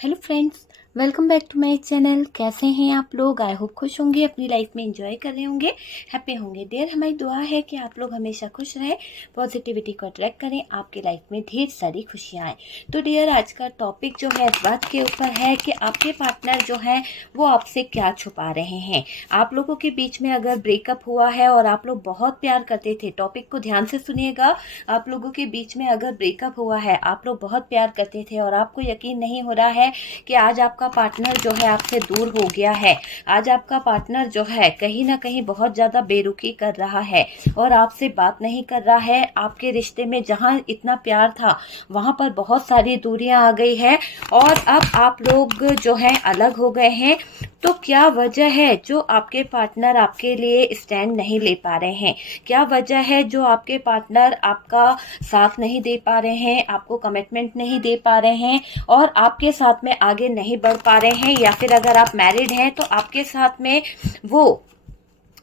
Hello friends, welcome back to my channel. कैसे हैं आप लोग? आई होप खुश होंगे, अपनी लाइफ में एंजॉय कर रहे होंगे, हैप्पी होंगे। डियर, हमारी दुआ है कि आप लोग हमेशा खुश रहें, पॉजिटिविटी को अट्रैक्ट करें, आपके लाइफ में ढेर सारी खुशियाँ आए। तो डियर, आज का टॉपिक जो है इस बात के ऊपर है कि आपके पार्टनर जो है वो आपसे क्या छुपा रहे हैं। आप लोगों के बीच में अगर ब्रेकअप हुआ है और आप लोग बहुत प्यार करते थे, टॉपिक को ध्यान से सुनिएगा। आप लोगों के बीच में अगर ब्रेकअप हुआ है, आप लोग बहुत प्यार करते थे और आपको यकीन नहीं हो रहा है कि आज आपका पार्टनर जो है आपसे दूर हो गया है, आज आपका पार्टनर जो है कहीं ना कहीं बहुत ज्यादा बेरुखी कर रहा है और आपसे बात नहीं कर रहा है। आपके रिश्ते में जहां इतना प्यार था वहां पर बहुत सारी दूरियां आ गई है और अब आप लोग जो है अलग हो गए हैं। तो क्या वजह है जो आपके पार्टनर आपके लिए स्टैंड नहीं ले पा रहे हैं? क्या वजह है जो आपके पार्टनर आपका साथ नहीं दे पा रहे हैं, आपको कमिटमेंट नहीं दे पा रहे हैं और आपके साथ में आगे नहीं बढ़ पा रहे हैं? या फिर अगर आप मैरिड हैं तो आपके साथ में वो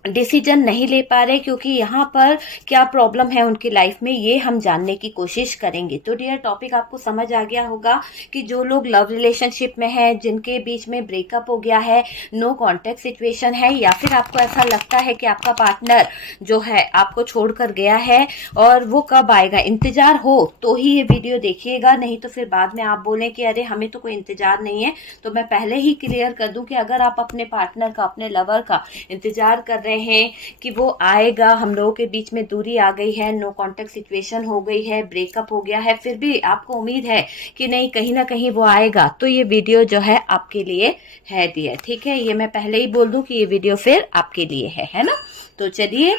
डिसीजन नहीं ले पा रहे, क्योंकि यहाँ पर क्या प्रॉब्लम है उनकी लाइफ में, ये हम जानने की कोशिश करेंगे। तो डियर, टॉपिक आपको समझ आ गया होगा कि जो लोग लव रिलेशनशिप में हैं, जिनके बीच में ब्रेकअप हो गया है, नो कांटेक्ट सिचुएशन है, या फिर आपको ऐसा लगता है कि आपका पार्टनर जो है आपको छोड़कर गया है और वो कब आएगा, इंतजार हो तो ही ये वीडियो देखिएगा, नहीं तो फिर बाद में आप बोलें कि अरे हमें तो कोई इंतजार नहीं है। तो मैं पहले ही क्लियर कर दूं कि अगर आप अपने पार्टनर का, अपने लवर का इंतजार कर रहे हैं कि वो आएगा, हम लोगों के बीच में दूरी आ गई है, नो कांटेक्ट सिचुएशन हो गई है, ब्रेकअप हो गया है, फिर भी आपको उम्मीद है कि नहीं कहीं ना कहीं वो आएगा, तो ये वीडियो जो है आपके लिए है डियर। ठीक है, ये मैं पहले ही बोल दूं कि ये वीडियो फिर आपके लिए है ना। तो चलिए,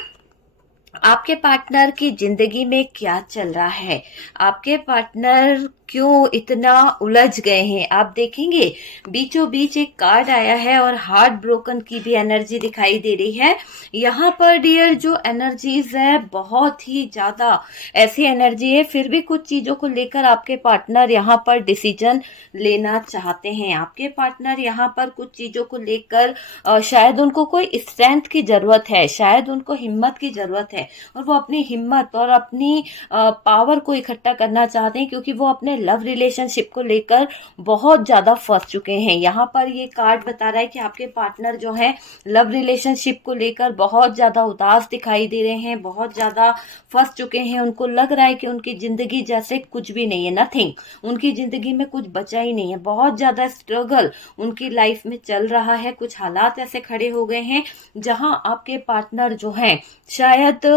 आपके पार्टनर की जिंदगी में क्या चल रहा है, आपके पार्टनर क्यों इतना उलझ गए हैं, आप देखेंगे बीचों बीच एक कार्ड आया है और हार्ट ब्रोकन की भी एनर्जी दिखाई दे रही है। यहाँ पर डियर जो एनर्जीज है बहुत ही ज्यादा ऐसी एनर्जी है, फिर भी कुछ चीजों को लेकर आपके पार्टनर यहाँ पर डिसीजन लेना चाहते हैं। आपके पार्टनर यहाँ पर कुछ चीजों को लेकर शायद उनको कोई स्ट्रेंथ की जरूरत है, शायद उनको हिम्मत की जरूरत है और वो अपनी हिम्मत और अपनी पावर को इकट्ठा करना चाहते हैं, क्योंकि वो अपने लव रिलेशनशिप को लेकर बहुत ज्यादा फंस चुके हैं। यहाँ पर ये कार्ड बता रहा है कि आपके पार्टनर जो है लव रिलेशनशिप को लेकर बहुत ज्यादा उदास दिखाई दे रहे हैं, बहुत ज्यादा फंस चुके हैं। उनको लग रहा है कि उनकी जिंदगी जैसे कुछ भी नहीं है, नथिंग, उनकी जिंदगी में कुछ बचा ही नहीं है। बहुत ज्यादा स्ट्रगल उनकी लाइफ में चल रहा है, कुछ हालात ऐसे खड़े हो गए हैं जहां आपके पार्टनर जो है शायद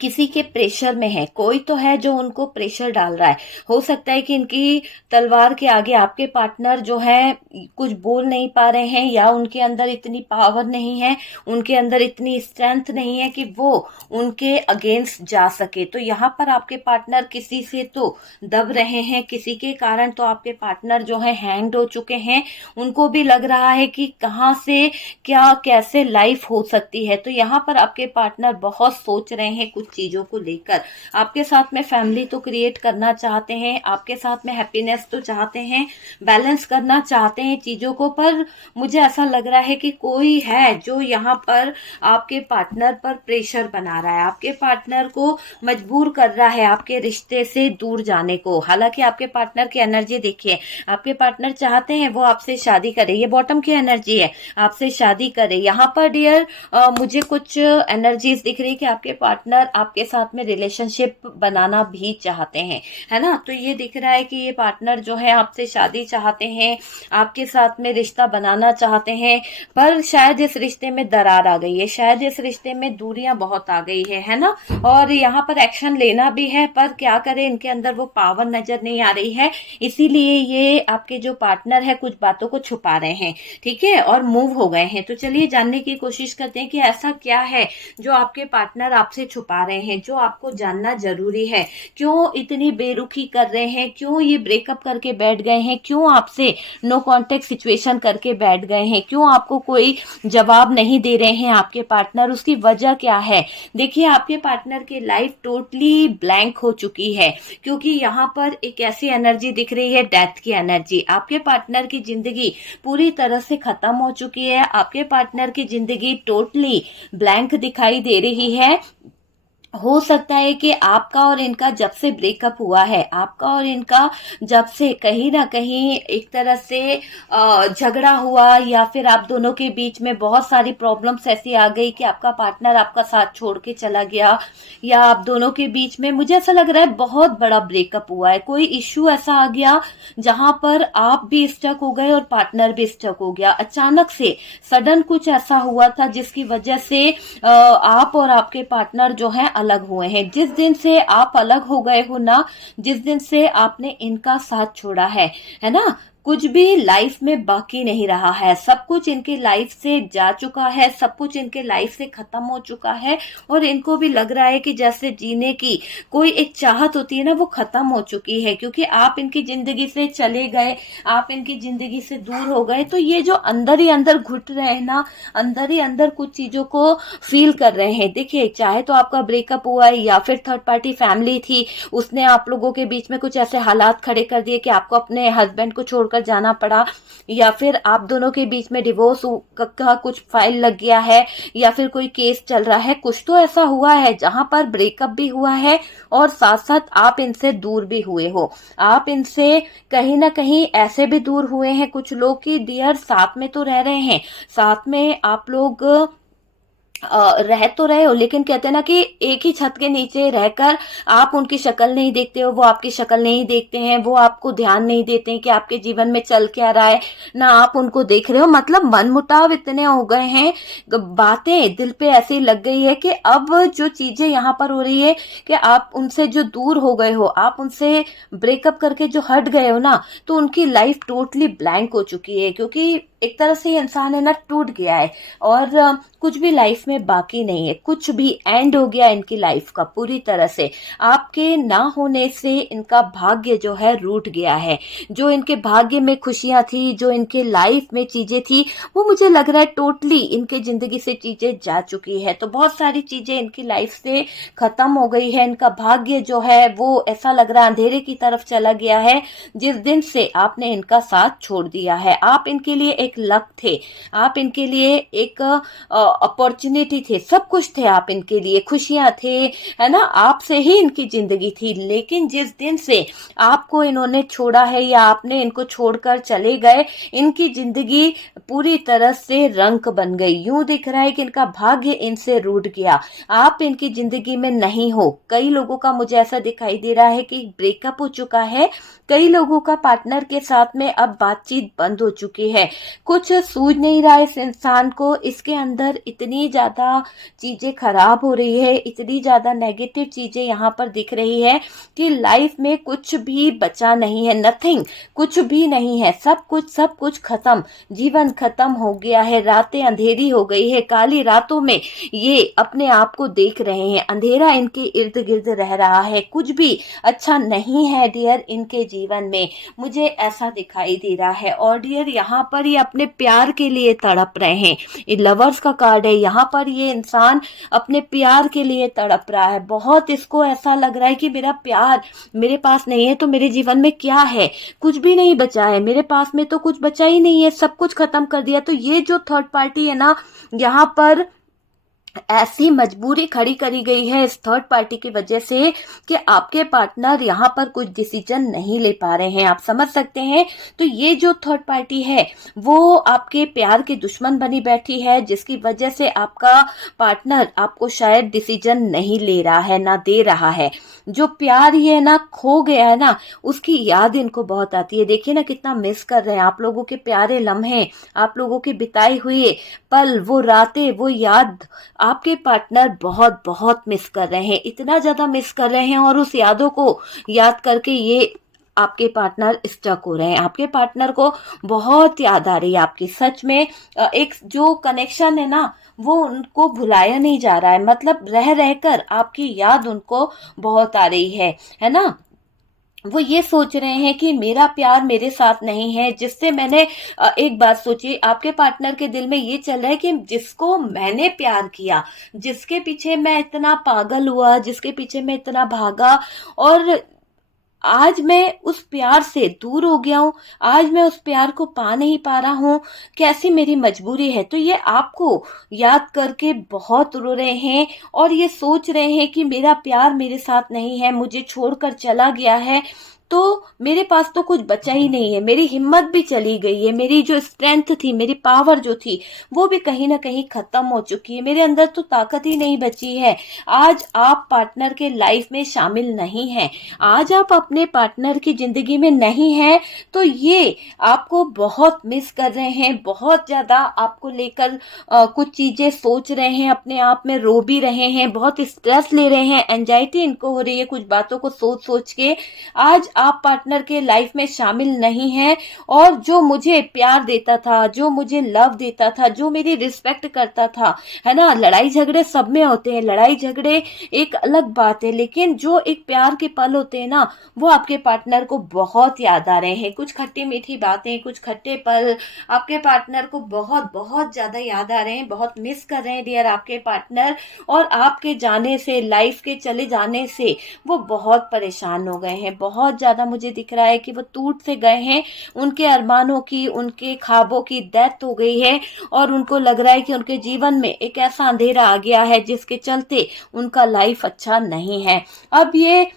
किसी के प्रेशर में है। कोई तो है जो उनको प्रेशर डाल रहा है। हो सकता है कि इनकी तलवार के आगे आपके पार्टनर जो है कुछ बोल नहीं पा रहे हैं, या उनके अंदर इतनी पावर नहीं है, उनके अंदर इतनी स्ट्रेंथ नहीं है कि वो उनके अगेंस्ट जा सके। तो यहाँ पर आपके पार्टनर किसी से तो दब रहे हैं, किसी के कारण तो आपके पार्टनर जो है हैंग्ड हो चुके हैं। उनको भी लग रहा है कि कहाँ से क्या कैसे लाइफ हो सकती है। तो यहाँ पर आपके पार्टनर बहुत सोच रहे हैं कुछ चीजों को लेकर। आपके साथ में फैमिली तो क्रिएट करना चाहते हैं, आपके साथ में हैप्पीनेस तो चाहते हैं, बैलेंस करना चाहते हैं चीजों को, पर मुझे ऐसा लग रहा है कि कोई है जो यहाँ पर आपके पार्टनर पर प्रेशर बना रहा है, आपके पार्टनर को मजबूर कर रहा है आपके रिश्ते से दूर जाने को। हालांकि आपके पार्टनर की एनर्जी देखिए, आपके पार्टनर चाहते हैं वो आपसे शादी करे, ये बॉटम की एनर्जी है, आपसे शादी करे। यहाँ पर डियर मुझे कुछ एनर्जीज दिख रही कि आपके पार्टनर आपके साथ में रिलेशनशिप बनाना भी चाहते हैं, है ना। तो ये दिख रहा है कि ये पार्टनर जो है आपसे शादी चाहते हैं, आपके साथ में रिश्ता बनाना चाहते हैं, पर शायद इस रिश्ते में दरार आ गई है, शायद इस रिश्ते में दूरियां बहुत आ गई है ना। और यहाँ पर एक्शन लेना भी है, पर क्या करें, इनके अंदर वो पावर नजर नहीं आ रही है, इसीलिए ये आपके जो पार्टनर है कुछ बातों को छुपा रहे हैं, ठीक है, और मूव हो गए हैं। तो चलिए जानने की कोशिश करते हैं कि ऐसा क्या है जो आपके पार्टनर आपसे छुपा रहे हैं, जो आपको जानना जरूरी है। क्यों इतनी बेरुखी कर रहे हैं, क्यों ये ब्रेकअप करके बैठ गए हैं, क्यों आपसे नो कांटेक्ट सिचुएशन करके बैठ गए हैं, क्यों आपको कोई जवाब नहीं दे रहे हैं आपके पार्टनर, उसकी वजह क्या है? देखिए, आपके पार्टनर की लाइफ टोटली ब्लैंक हो चुकी है, क्योंकि यहाँ पर एक ऐसी एनर्जी दिख रही है, डेथ की एनर्जी। आपके पार्टनर की जिंदगी पूरी तरह से खत्म हो चुकी है, आपके पार्टनर की जिंदगी टोटली ब्लैंक दिखाई दे रही है। हो सकता है कि आपका और इनका जब से ब्रेकअप हुआ है, आपका और इनका जब से कहीं ना कहीं एक तरह से झगड़ा हुआ, या फिर आप दोनों के बीच में बहुत सारी प्रॉब्लम्स ऐसी आ गई कि आपका पार्टनर आपका साथ छोड़ के चला गया, या आप दोनों के बीच में, मुझे ऐसा लग रहा है बहुत बड़ा ब्रेकअप हुआ है, कोई इश्यू ऐसा आ गया जहां पर आप भी स्टक हो गए और पार्टनर भी स्टक हो गया। अचानक से सडन कुछ ऐसा हुआ था जिसकी वजह से आप और आपके पार्टनर जो है अलग हुए हैं। जिस दिन से आप अलग हो गए हो ना, जिस दिन से आपने इनका साथ छोड़ा है ना, कुछ भी लाइफ में बाकी नहीं रहा है, सब कुछ इनकी लाइफ से जा चुका है, सब कुछ इनके लाइफ से खत्म हो चुका है, और इनको भी लग रहा है कि जैसे जीने की कोई एक चाहत होती है ना, वो खत्म हो चुकी है, क्योंकि आप इनकी जिंदगी से चले गए, आप इनकी जिंदगी से दूर हो गए। तो ये जो अंदर ही अंदर घुट रहे हैं ना, अंदर ही अंदर कुछ चीजों को फील कर रहे हैं। देखिए, चाहे तो आपका ब्रेकअप हुआ है, या फिर थर्ड पार्टी फैमिली थी, उसने आप लोगों के बीच में कुछ ऐसे हालात खड़े कर दिए कि आपको अपने हस्बैंड को छोड़कर जाना पड़ा, या फिर आप दोनों के बीच में डिवोर्स का कुछ फाइल लग गया है, या फिर कोई केस चल रहा है। कुछ तो ऐसा हुआ है जहां पर ब्रेकअप भी हुआ है और साथ साथ आप इनसे दूर भी हुए हो। आप इनसे कहीं ना कहीं ऐसे भी दूर हुए हैं कुछ लोग की डियर साथ में तो रह रहे हैं, साथ में आप लोग रह तो रहे हो, लेकिन कहते हैं ना कि एक ही छत के नीचे रहकर आप उनकी शक्ल नहीं देखते हो, वो आपकी शक्ल नहीं देखते हैं, वो आपको ध्यान नहीं देते हैं कि आपके जीवन में चल क्या रहा है, ना आप उनको देख रहे हो। मतलब मनमुटाव इतने हो गए हैं, बातें दिल पे ऐसी लग गई है कि अब जो चीजें यहाँ पर हो रही है कि आप उनसे जो दूर हो गए हो, आप उनसे ब्रेकअप करके जो हट गए हो ना, तो उनकी लाइफ टोटली ब्लैंक हो चुकी है, क्योंकि एक तरह से इंसान है ना टूट गया है, और कुछ भी लाइफ में बाकी नहीं है, कुछ भी एंड हो गया इनकी लाइफ का पूरी तरह से। आपके ना होने से इनका भाग्य जो है रूठ गया है, जो इनके भाग्य में खुशियां थी, जो इनके लाइफ में चीजें थी, वो मुझे लग रहा है टोटली इनके जिंदगी से चीजें जा चुकी है। तो बहुत सारी चीजें इनकी लाइफ से खत्म हो गई है, इनका भाग्य जो है वो ऐसा लग रहा है अंधेरे की तरफ चला गया है जिस दिन से आपने इनका साथ छोड़ दिया है। आप इनके लिए एक लक थे, आप इनके लिए एक अपॉर्चुनिटी थे, सब कुछ थे आप इनके लिए, खुशियां थे, है ना, आपसे ही इनकी जिंदगी थी। लेकिन जिस दिन से आपको इन्होंने छोड़ा है या आपने इनको छोड़कर चले गए, इनकी जिंदगी पूरी तरह से रंक बन गई। यूं दिख रहा है कि इनका भाग्य इनसे रूठ गया, आप इनकी जिंदगी में नहीं हो। कई लोगों का मुझे ऐसा दिखाई दे रहा है कि ब्रेकअप हो चुका है, कई लोगों का पार्टनर के साथ में अब बातचीत बंद हो चुकी है, कुछ सूझ नहीं रहा इस इंसान को, इसके अंदर इतनी ज्यादा चीजें खराब हो रही है, इतनी ज्यादा नेगेटिव चीजें यहाँ पर दिख रही है कि लाइफ में कुछ भी बचा नहीं है, नथिंग, कुछ भी नहीं है, सब कुछ खत्म, जीवन खत्म हो गया है, रातें अंधेरी हो गई है, काली रातों में ये अपने आप को देख रहे हैं, अंधेरा इनके इर्द गिर्द रह रहा है, कुछ भी अच्छा नहीं है डियर इनके जीवन में, मुझे ऐसा दिखाई दे रहा है। और डियर यहाँ पर ये अपने प्यार के लिए तड़प रहे हैं, ये लवर्स का कार्ड है, यहाँ पर ये इंसान अपने प्यार के लिए तड़प रहा है, बहुत इसको ऐसा लग रहा है कि मेरा प्यार मेरे पास नहीं है तो मेरे जीवन में क्या है, कुछ भी नहीं बचा है, मेरे पास में तो कुछ बचा ही नहीं है, सब कुछ खत्म कर दिया। तो ये जो थर्ड पार्टी है ना, यहाँ पर ऐसी मजबूरी खड़ी करी गई है इस थर्ड पार्टी की वजह से कि आपके पार्टनर यहाँ पर कुछ डिसीजन नहीं ले पा रहे हैं, आप समझ सकते हैं। तो ये जो थर्ड पार्टी है वो आपके प्यार की दुश्मन बनी बैठी है, जिसकी वजह से आपका पार्टनर आपको शायद डिसीजन नहीं ले रहा है, ना दे रहा है। जो प्यार ये ना खो गया है ना, उसकी याद इनको बहुत आती है। देखिए ना कितना मिस कर रहे हैं आप लोगों के प्यारे लम्हे, आप लोगों की बिताई हुई पल, वो रातें, वो याद आपके पार्टनर बहुत बहुत मिस कर रहे हैं, इतना ज्यादा मिस कर रहे हैं, और उस यादों को याद करके ये आपके पार्टनर स्टक हो रहे हैं, आपके पार्टनर को बहुत याद आ रही है आपकी। सच में एक जो कनेक्शन है ना वो उनको भुलाया नहीं जा रहा है, मतलब रह रहकर आपकी याद उनको बहुत आ रही है ना। वो ये सोच रहे हैं कि मेरा प्यार मेरे साथ नहीं है, जिससे मैंने एक बात सोची, आपके पार्टनर के दिल में ये चल रहा है कि जिसको मैंने प्यार किया, जिसके पीछे मैं इतना पागल हुआ, जिसके पीछे मैं इतना भागा, और आज मैं उस प्यार से दूर हो गया हूँ, आज मैं उस प्यार को पा नहीं पा रहा हूँ, कैसी मेरी मजबूरी है। तो ये आपको याद करके बहुत रो रहे हैं और ये सोच रहे हैं कि मेरा प्यार मेरे साथ नहीं है, मुझे छोड़कर चला गया है, तो मेरे पास तो कुछ बचा ही नहीं है, मेरी हिम्मत भी चली गई है, मेरी जो स्ट्रेंथ थी, मेरी पावर जो थी, वो भी कहीं ना कहीं खत्म हो चुकी है, मेरे अंदर तो ताकत ही नहीं बची है। आज आप पार्टनर के लाइफ में शामिल नहीं हैं, आज आप अपने पार्टनर की जिंदगी में नहीं हैं, तो ये आपको बहुत मिस कर रहे हैं, बहुत ज्यादा आपको लेकर कुछ चीजें सोच रहे हैं, अपने आप में रो भी रहे हैं, बहुत स्ट्रेस ले रहे हैं, एंजाइटी इनको हो रही है कुछ बातों को सोच सोच के। आज आप पार्टनर के लाइफ में शामिल नहीं हैं, और जो मुझे प्यार देता था, जो मुझे लव देता था, जो मेरी रिस्पेक्ट करता था, है ना, लड़ाई झगड़े सब में होते हैं, लड़ाई झगड़े एक अलग बात है, लेकिन जो एक प्यार के पल होते हैं ना, वो आपके पार्टनर को बहुत याद आ रहे हैं। कुछ खट्टी मीठी बातें, कुछ खट्टे पल आपके पार्टनर को बहुत बहुत ज्यादा याद आ रहे हैं, बहुत मिस कर रहे हैं डियर आपके पार्टनर। और आपके जाने से, लाइफ के चले जाने से वो बहुत परेशान हो गए हैं, बहुत ज्यादा मुझे दिख रहा है कि वो टूट से गए हैं, उनके अरमानों की, उनके ख्वाबों की डेथ हो गई है, और उनको लग रहा है कि उनके जीवन में एक ऐसा अंधेरा आ गया है जिसके चलते उनका लाइफ अच्छा नहीं है। अब ये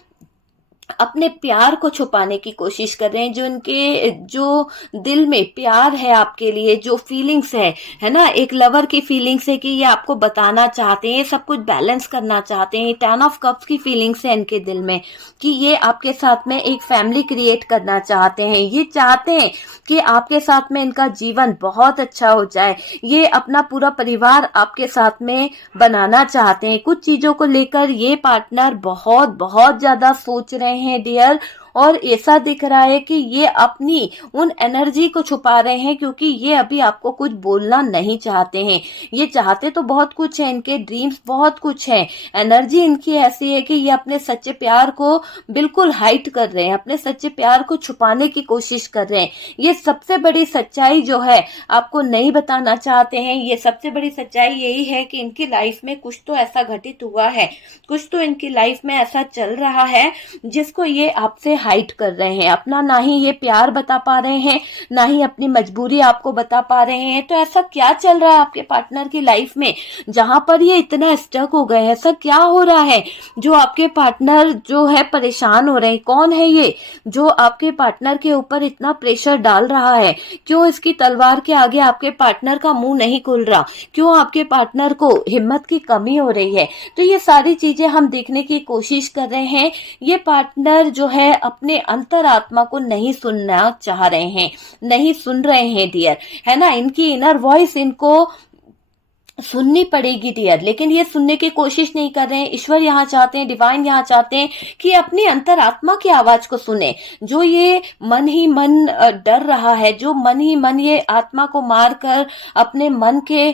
अपने प्यार को छुपाने की कोशिश कर रहे हैं, जो इनके जो दिल में प्यार है आपके लिए, जो फीलिंग्स है ना, एक लवर की फीलिंग्स है कि ये आपको बताना चाहते हैं, सब कुछ बैलेंस करना चाहते हैं, 10 ऑफ कप्स की फीलिंग्स है इनके दिल में कि ये आपके साथ में एक फैमिली क्रिएट करना चाहते हैं, ये चाहते हैं कि आपके साथ में इनका जीवन बहुत अच्छा हो जाए, ये अपना पूरा परिवार आपके साथ में बनाना चाहते हैं। कुछ चीजों को लेकर ये पार्टनर बहुत बहुत ज्यादा सोच रहे हैं डियर, और ऐसा दिख रहा है कि ये अपनी उन एनर्जी को छुपा रहे हैं, क्योंकि ये अभी आपको कुछ बोलना नहीं चाहते हैं। ये चाहते तो बहुत कुछ है, इनके ड्रीम्स बहुत कुछ है, एनर्जी इनकी ऐसी है कि ये अपने सच्चे प्यार को बिल्कुल हाइड कर रहे हैं, अपने सच्चे प्यार को छुपाने की कोशिश कर रहे हैं। ये सबसे बड़ी सच्चाई जो है आपको नहीं बताना चाहते हैं। ये सबसे बड़ी सच्चाई यही है कि इनकी लाइफ में कुछ तो ऐसा घटित हुआ है, कुछ तो इनकी लाइफ में ऐसा चल रहा है जिसको ये आपसे हाइड कर रहे हैं। अपना ना ही ये प्यार बता पा रहे हैं, ना ही अपनी मजबूरी आपको बता पा रहे हैं। तो ऐसा क्या चल रहा है आपके पार्टनर की लाइफ में जहां पर ये इतना स्टक हो गए? ऐसा क्या हो रहा है जो आपके पार्टनर जो है परेशान हो रहे हैं? कौन है ये जो आपके पार्टनर के ऊपर इतना प्रेशर डाल रहा है? क्यों इसकी तलवार के आगे आपके पार्टनर का मुंह नहीं खुल रहा? क्यों आपके पार्टनर को हिम्मत की कमी हो रही है? तो ये सारी चीजें हम देखने की कोशिश कर रहे हैं। ये पार्टनर जो है अपने अंतरात्मा को नहीं सुनना चाह रहे हैं, नहीं सुन रहे हैं डियर, है ना। इनकी इनर वॉइस इनको सुननी पड़ेगी डियर, लेकिन ये सुनने की कोशिश नहीं कर रहे हैं। ईश्वर यहाँ चाहते हैं, डिवाइन यहाँ चाहते हैं कि अपनी अंतरात्मा की आवाज को सुने। जो ये मन ही मन डर रहा है, जो मन ही मन ये आत्मा को मारकर, अपने मन के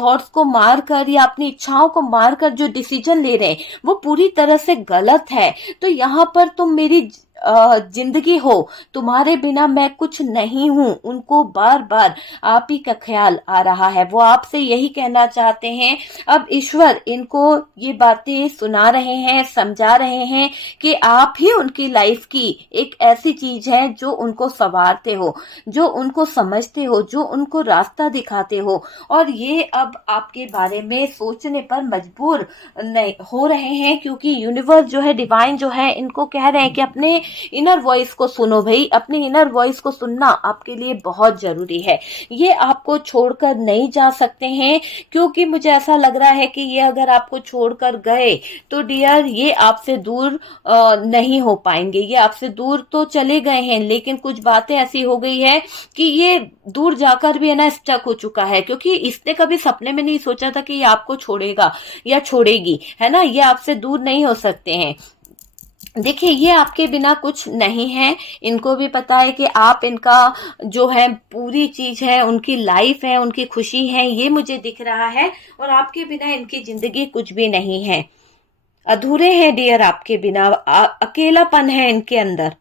थॉट्स को मारकर या अपनी इच्छाओं को मारकर जो डिसीजन ले रहे हैं वो पूरी तरह से गलत है। तो यहाँ पर तुम मेरी जिंदगी हो, तुम्हारे बिना मैं कुछ नहीं हूं, उनको बार बार आप ही का ख्याल आ रहा है, वो आपसे यही कहना चाहते हैं। अब ईश्वर इनको ये बातें सुना रहे हैं, समझा रहे हैं कि आप ही उनकी लाइफ की एक ऐसी चीज है जो उनको संवारते हो, जो उनको समझते हो, जो उनको रास्ता दिखाते हो। और ये अब आपके बारे में सोचने पर मजबूर नहीं हो रहे हैं, क्योंकि यूनिवर्स जो है, डिवाइन जो है, इनको कह रहे हैं कि अपने इनर वॉइस को सुनो भाई, अपनी इनर वॉइस को सुनना आपके लिए बहुत जरूरी है। ये आपको छोड़कर नहीं जा सकते हैं, क्योंकि मुझे ऐसा लग रहा है कि ये अगर आपको छोड़कर गए तो डियर ये आपसे दूर नहीं हो पाएंगे। ये आपसे दूर तो चले गए हैं, लेकिन कुछ बातें ऐसी हो गई है कि ये दूर जाकर भी है ना स्टक हो चुका है, क्योंकि इसने कभी सपने में नहीं सोचा था कि ये आपको छोड़ेगा या छोड़ेगी, है ना। ये आपसे दूर नहीं हो सकते हैं। देखिए ये आपके बिना कुछ नहीं है, इनको भी पता है कि आप इनका जो है पूरी चीज है, उनकी लाइफ है, उनकी खुशी है, ये मुझे दिख रहा है। और आपके बिना इनकी जिंदगी कुछ भी नहीं है, अधूरे हैं डियर आपके बिना, अकेलापन है इनके अंदर।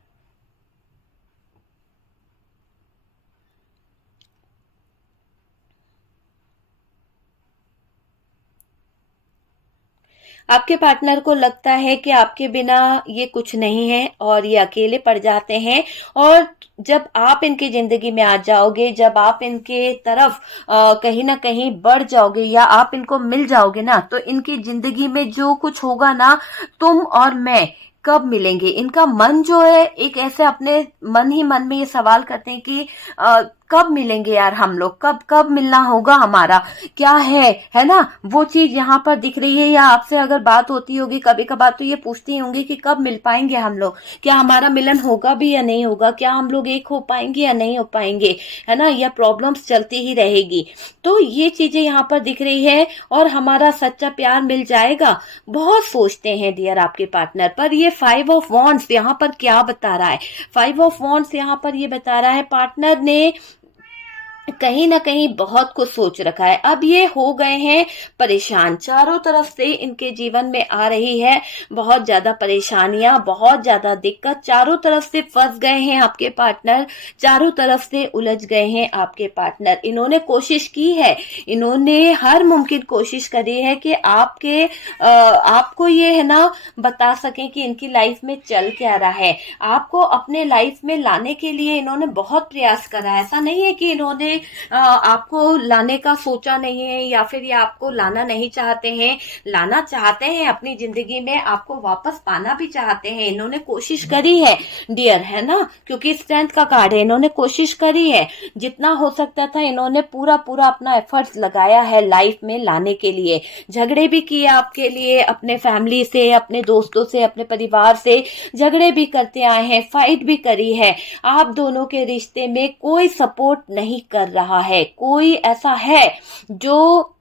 आपके पार्टनर को लगता है कि आपके बिना ये कुछ नहीं है और ये अकेले पड़ जाते हैं। और जब आप इनकी जिंदगी में आ जाओगे, जब आप इनके तरफ कहीं ना कहीं बढ़ जाओगे या आप इनको मिल जाओगे ना, तो इनकी जिंदगी में जो कुछ होगा ना, तुम और मैं कब मिलेंगे। इनका मन जो है एक ऐसे अपने मन ही मन में ये सवाल करते हैं कि कब मिलेंगे यार हम लोग, कब कब मिलना होगा हमारा, क्या है ना। वो चीज यहाँ पर दिख रही है। या आपसे अगर बात होती होगी कभी कभार तो ये पूछती होंगी कि कब मिल पाएंगे हम लोग, क्या हमारा मिलन होगा भी या नहीं होगा, क्या हम लोग एक हो पाएंगे या नहीं हो पाएंगे, है ना। या प्रॉब्लम्स चलती ही रहेगी। तो ये चीजें यहाँ पर दिख रही है। और हमारा सच्चा प्यार मिल जाएगा, बहुत सोचते हैं डियर आपके पार्टनर। पर ये 5 ऑफ वॉन्ड्स यहाँ पर क्या बता रहा है? 5 ऑफ वॉन्ड्स यहाँ पर ये बता रहा है पार्टनर ने कहीं ना कहीं बहुत कुछ सोच रखा है। अब ये हो गए हैं परेशान, चारों तरफ से इनके जीवन में आ रही है बहुत ज्यादा परेशानियां, बहुत ज्यादा दिक्कत, चारों तरफ से फंस गए हैं आपके पार्टनर, चारों तरफ से उलझ गए हैं आपके पार्टनर। इन्होंने कोशिश की है, इन्होंने हर मुमकिन कोशिश करी है कि आपको ये है ना बता सकें कि इनकी लाइफ में चल क्या रहा है। आपको अपने लाइफ में लाने के लिए इन्होंने बहुत प्रयास करा है। ऐसा नहीं है कि इन्होंने आपको लाने का सोचा नहीं है या फिर ये आपको लाना नहीं चाहते हैं, लाना चाहते हैं अपनी जिंदगी में, आपको वापस पाना भी चाहते हैं। इन्होंने कोशिश करी है डियर, है ना, क्योंकि स्ट्रेंथ का कार्ड है। इन्होंने कोशिश करी है, जितना हो सकता था इन्होंने पूरा पूरा अपना एफर्ट्स लगाया है लाइफ में लाने के लिए। झगड़े भी किए आपके लिए, अपने फैमिली से, अपने दोस्तों से, अपने परिवार से झगड़े भी करते आए हैं, फाइट भी करी है। आप दोनों के रिश्ते में कोई सपोर्ट नहीं कर रहा है। कोई ऐसा है जो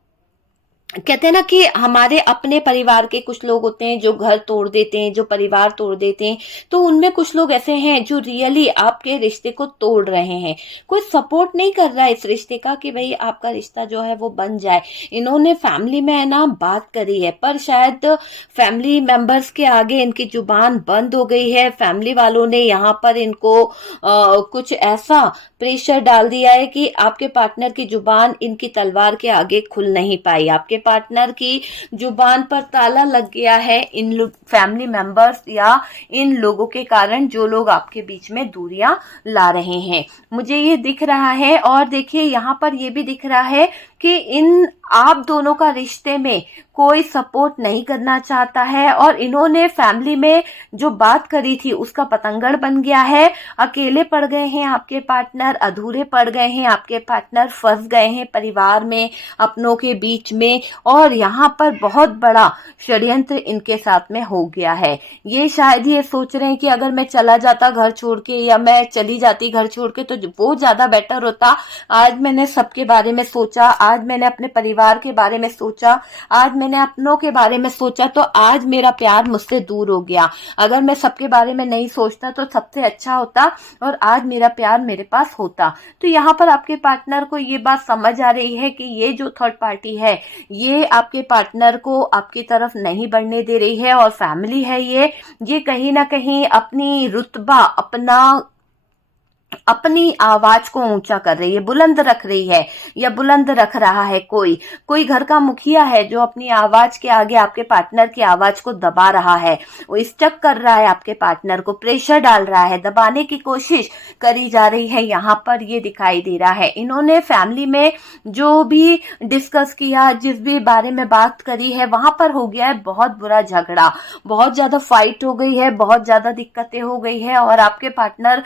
कहते हैं ना कि हमारे अपने परिवार के कुछ लोग होते हैं जो घर तोड़ देते हैं, जो परिवार तोड़ देते हैं, तो उनमें कुछ लोग ऐसे हैं जो रियली आपके रिश्ते को तोड़ रहे हैं। कोई सपोर्ट नहीं कर रहा है इस रिश्ते का कि भाई आपका रिश्ता जो है वो बन जाए। इन्होंने फैमिली में है ना बात करी है, पर शायद फैमिली मेंबर्स के आगे इनकी जुबान बंद हो गई है। फैमिली वालों ने यहाँ पर इनको कुछ ऐसा प्रेशर डाल दिया है कि आपके पार्टनर की जुबान इनकी तलवार के आगे खुल नहीं पाई। आपके पार्टनर की जुबान पर ताला लग गया है इन फैमिली मेंबर्स या इन लोगों के कारण, जो लोग आपके बीच में दूरियां ला रहे हैं। मुझे ये दिख रहा है। और देखिए यहाँ पर ये भी दिख रहा है कि इन आप दोनों का रिश्ते में कोई सपोर्ट नहीं करना चाहता है। और इन्होंने फैमिली में जो बात करी थी उसका पतंगड़ बन गया है। अकेले पड़ गए हैं आपके पार्टनर, अधूरे पड़ गए हैं आपके पार्टनर, फंस गए हैं परिवार में, अपनों के बीच में। और यहाँ पर बहुत बड़ा षड्यंत्र इनके साथ में हो गया है। ये शायद ये सोच रहे हैं कि अगर मैं चला जाता घर छोड़ के, या मैं चली जाती घर छोड़ के, तो वो ज्यादा बेटर होता। आज मैंने सबके बारे में सोचा, आज मैंने अपने परिवार के बारे में सोचा, आज मैंने अपनों के बारे में सोचा, तो आज मेरा प्यार मुझसे दूर हो गया। अगर मैं सबके बारे में नहीं सोचता तो सबसे अच्छा होता और आज मेरा प्यार मेरे पास होता। तो यहाँ पर आपके पार्टनर को ये बात समझ आ रही है कि ये जो थर्ड पार्टी है ये आपके पार्टनर को आपकी तरफ नहीं बढ़ने दे रही है। और फैमिली है ये कहीं ना कहीं अपनी रुतबा, अपनी आवाज को ऊंचा कर रही है, बुलंद रख रही है या बुलंद रख रहा है। कोई घर का मुखिया है जो अपनी आवाज के आगे आपके पार्टनर की आवाज को दबा रहा है, वो स्टक कर रहा है, आपके पार्टनर को प्रेशर डाल रहा है, दबाने की कोशिश करी जा रही है। यहाँ पर ये दिखाई दे रहा है। इन्होंने फैमिली में जो भी डिस्कस किया, जिस भी बारे में बात करी है, वहां पर हो गया है बहुत बुरा झगड़ा, बहुत ज्यादा फाइट हो गई है, बहुत ज्यादा दिक्कतें हो गई है। और आपके पार्टनर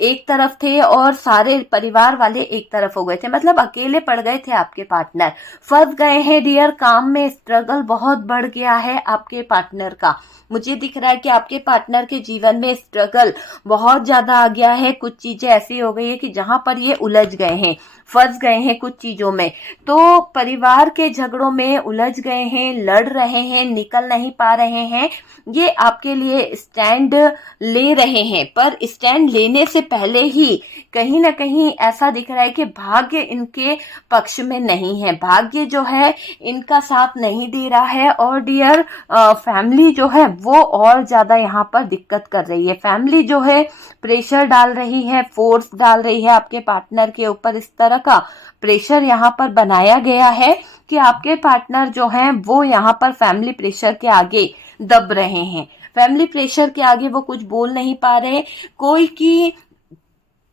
एक तरफ थे और सारे परिवार वाले एक तरफ हो गए थे, मतलब अकेले पड़ गए थे आपके पार्टनर, फंस गए हैं डियर। काम में स्ट्रगल बहुत बढ़ गया है आपके पार्टनर का। मुझे दिख रहा है कि आपके पार्टनर के जीवन में स्ट्रगल बहुत ज्यादा आ गया है। कुछ चीजें ऐसी हो गई है कि जहां पर ये उलझ गए हैं, फंस गए हैं कुछ चीजों में, तो परिवार के झगड़ों में उलझ गए हैं, लड़ रहे हैं, निकल नहीं पा रहे हैं। ये आपके लिए स्टैंड ले रहे हैं, पर स्टैंड लेने से पहले ही कहीं ना कहीं ऐसा दिख रहा है कि भाग्य इनके पक्ष में नहीं है, भाग्य जो है इनका साथ नहीं दे रहा है। और डियर फैमिली जो है वो और ज्यादा यहाँ पर दिक्कत कर रही है। फैमिली जो है प्रेशर डाल रही है, फोर्स डाल रही है आपके पार्टनर के ऊपर। इस तरह का प्रेशर यहाँ पर बनाया गया है कि आपके पार्टनर जो हैं वो यहाँ पर फैमिली प्रेशर के आगे दब रहे हैं, फैमिली प्रेशर के आगे वो कुछ बोल नहीं पा रहे। कोई की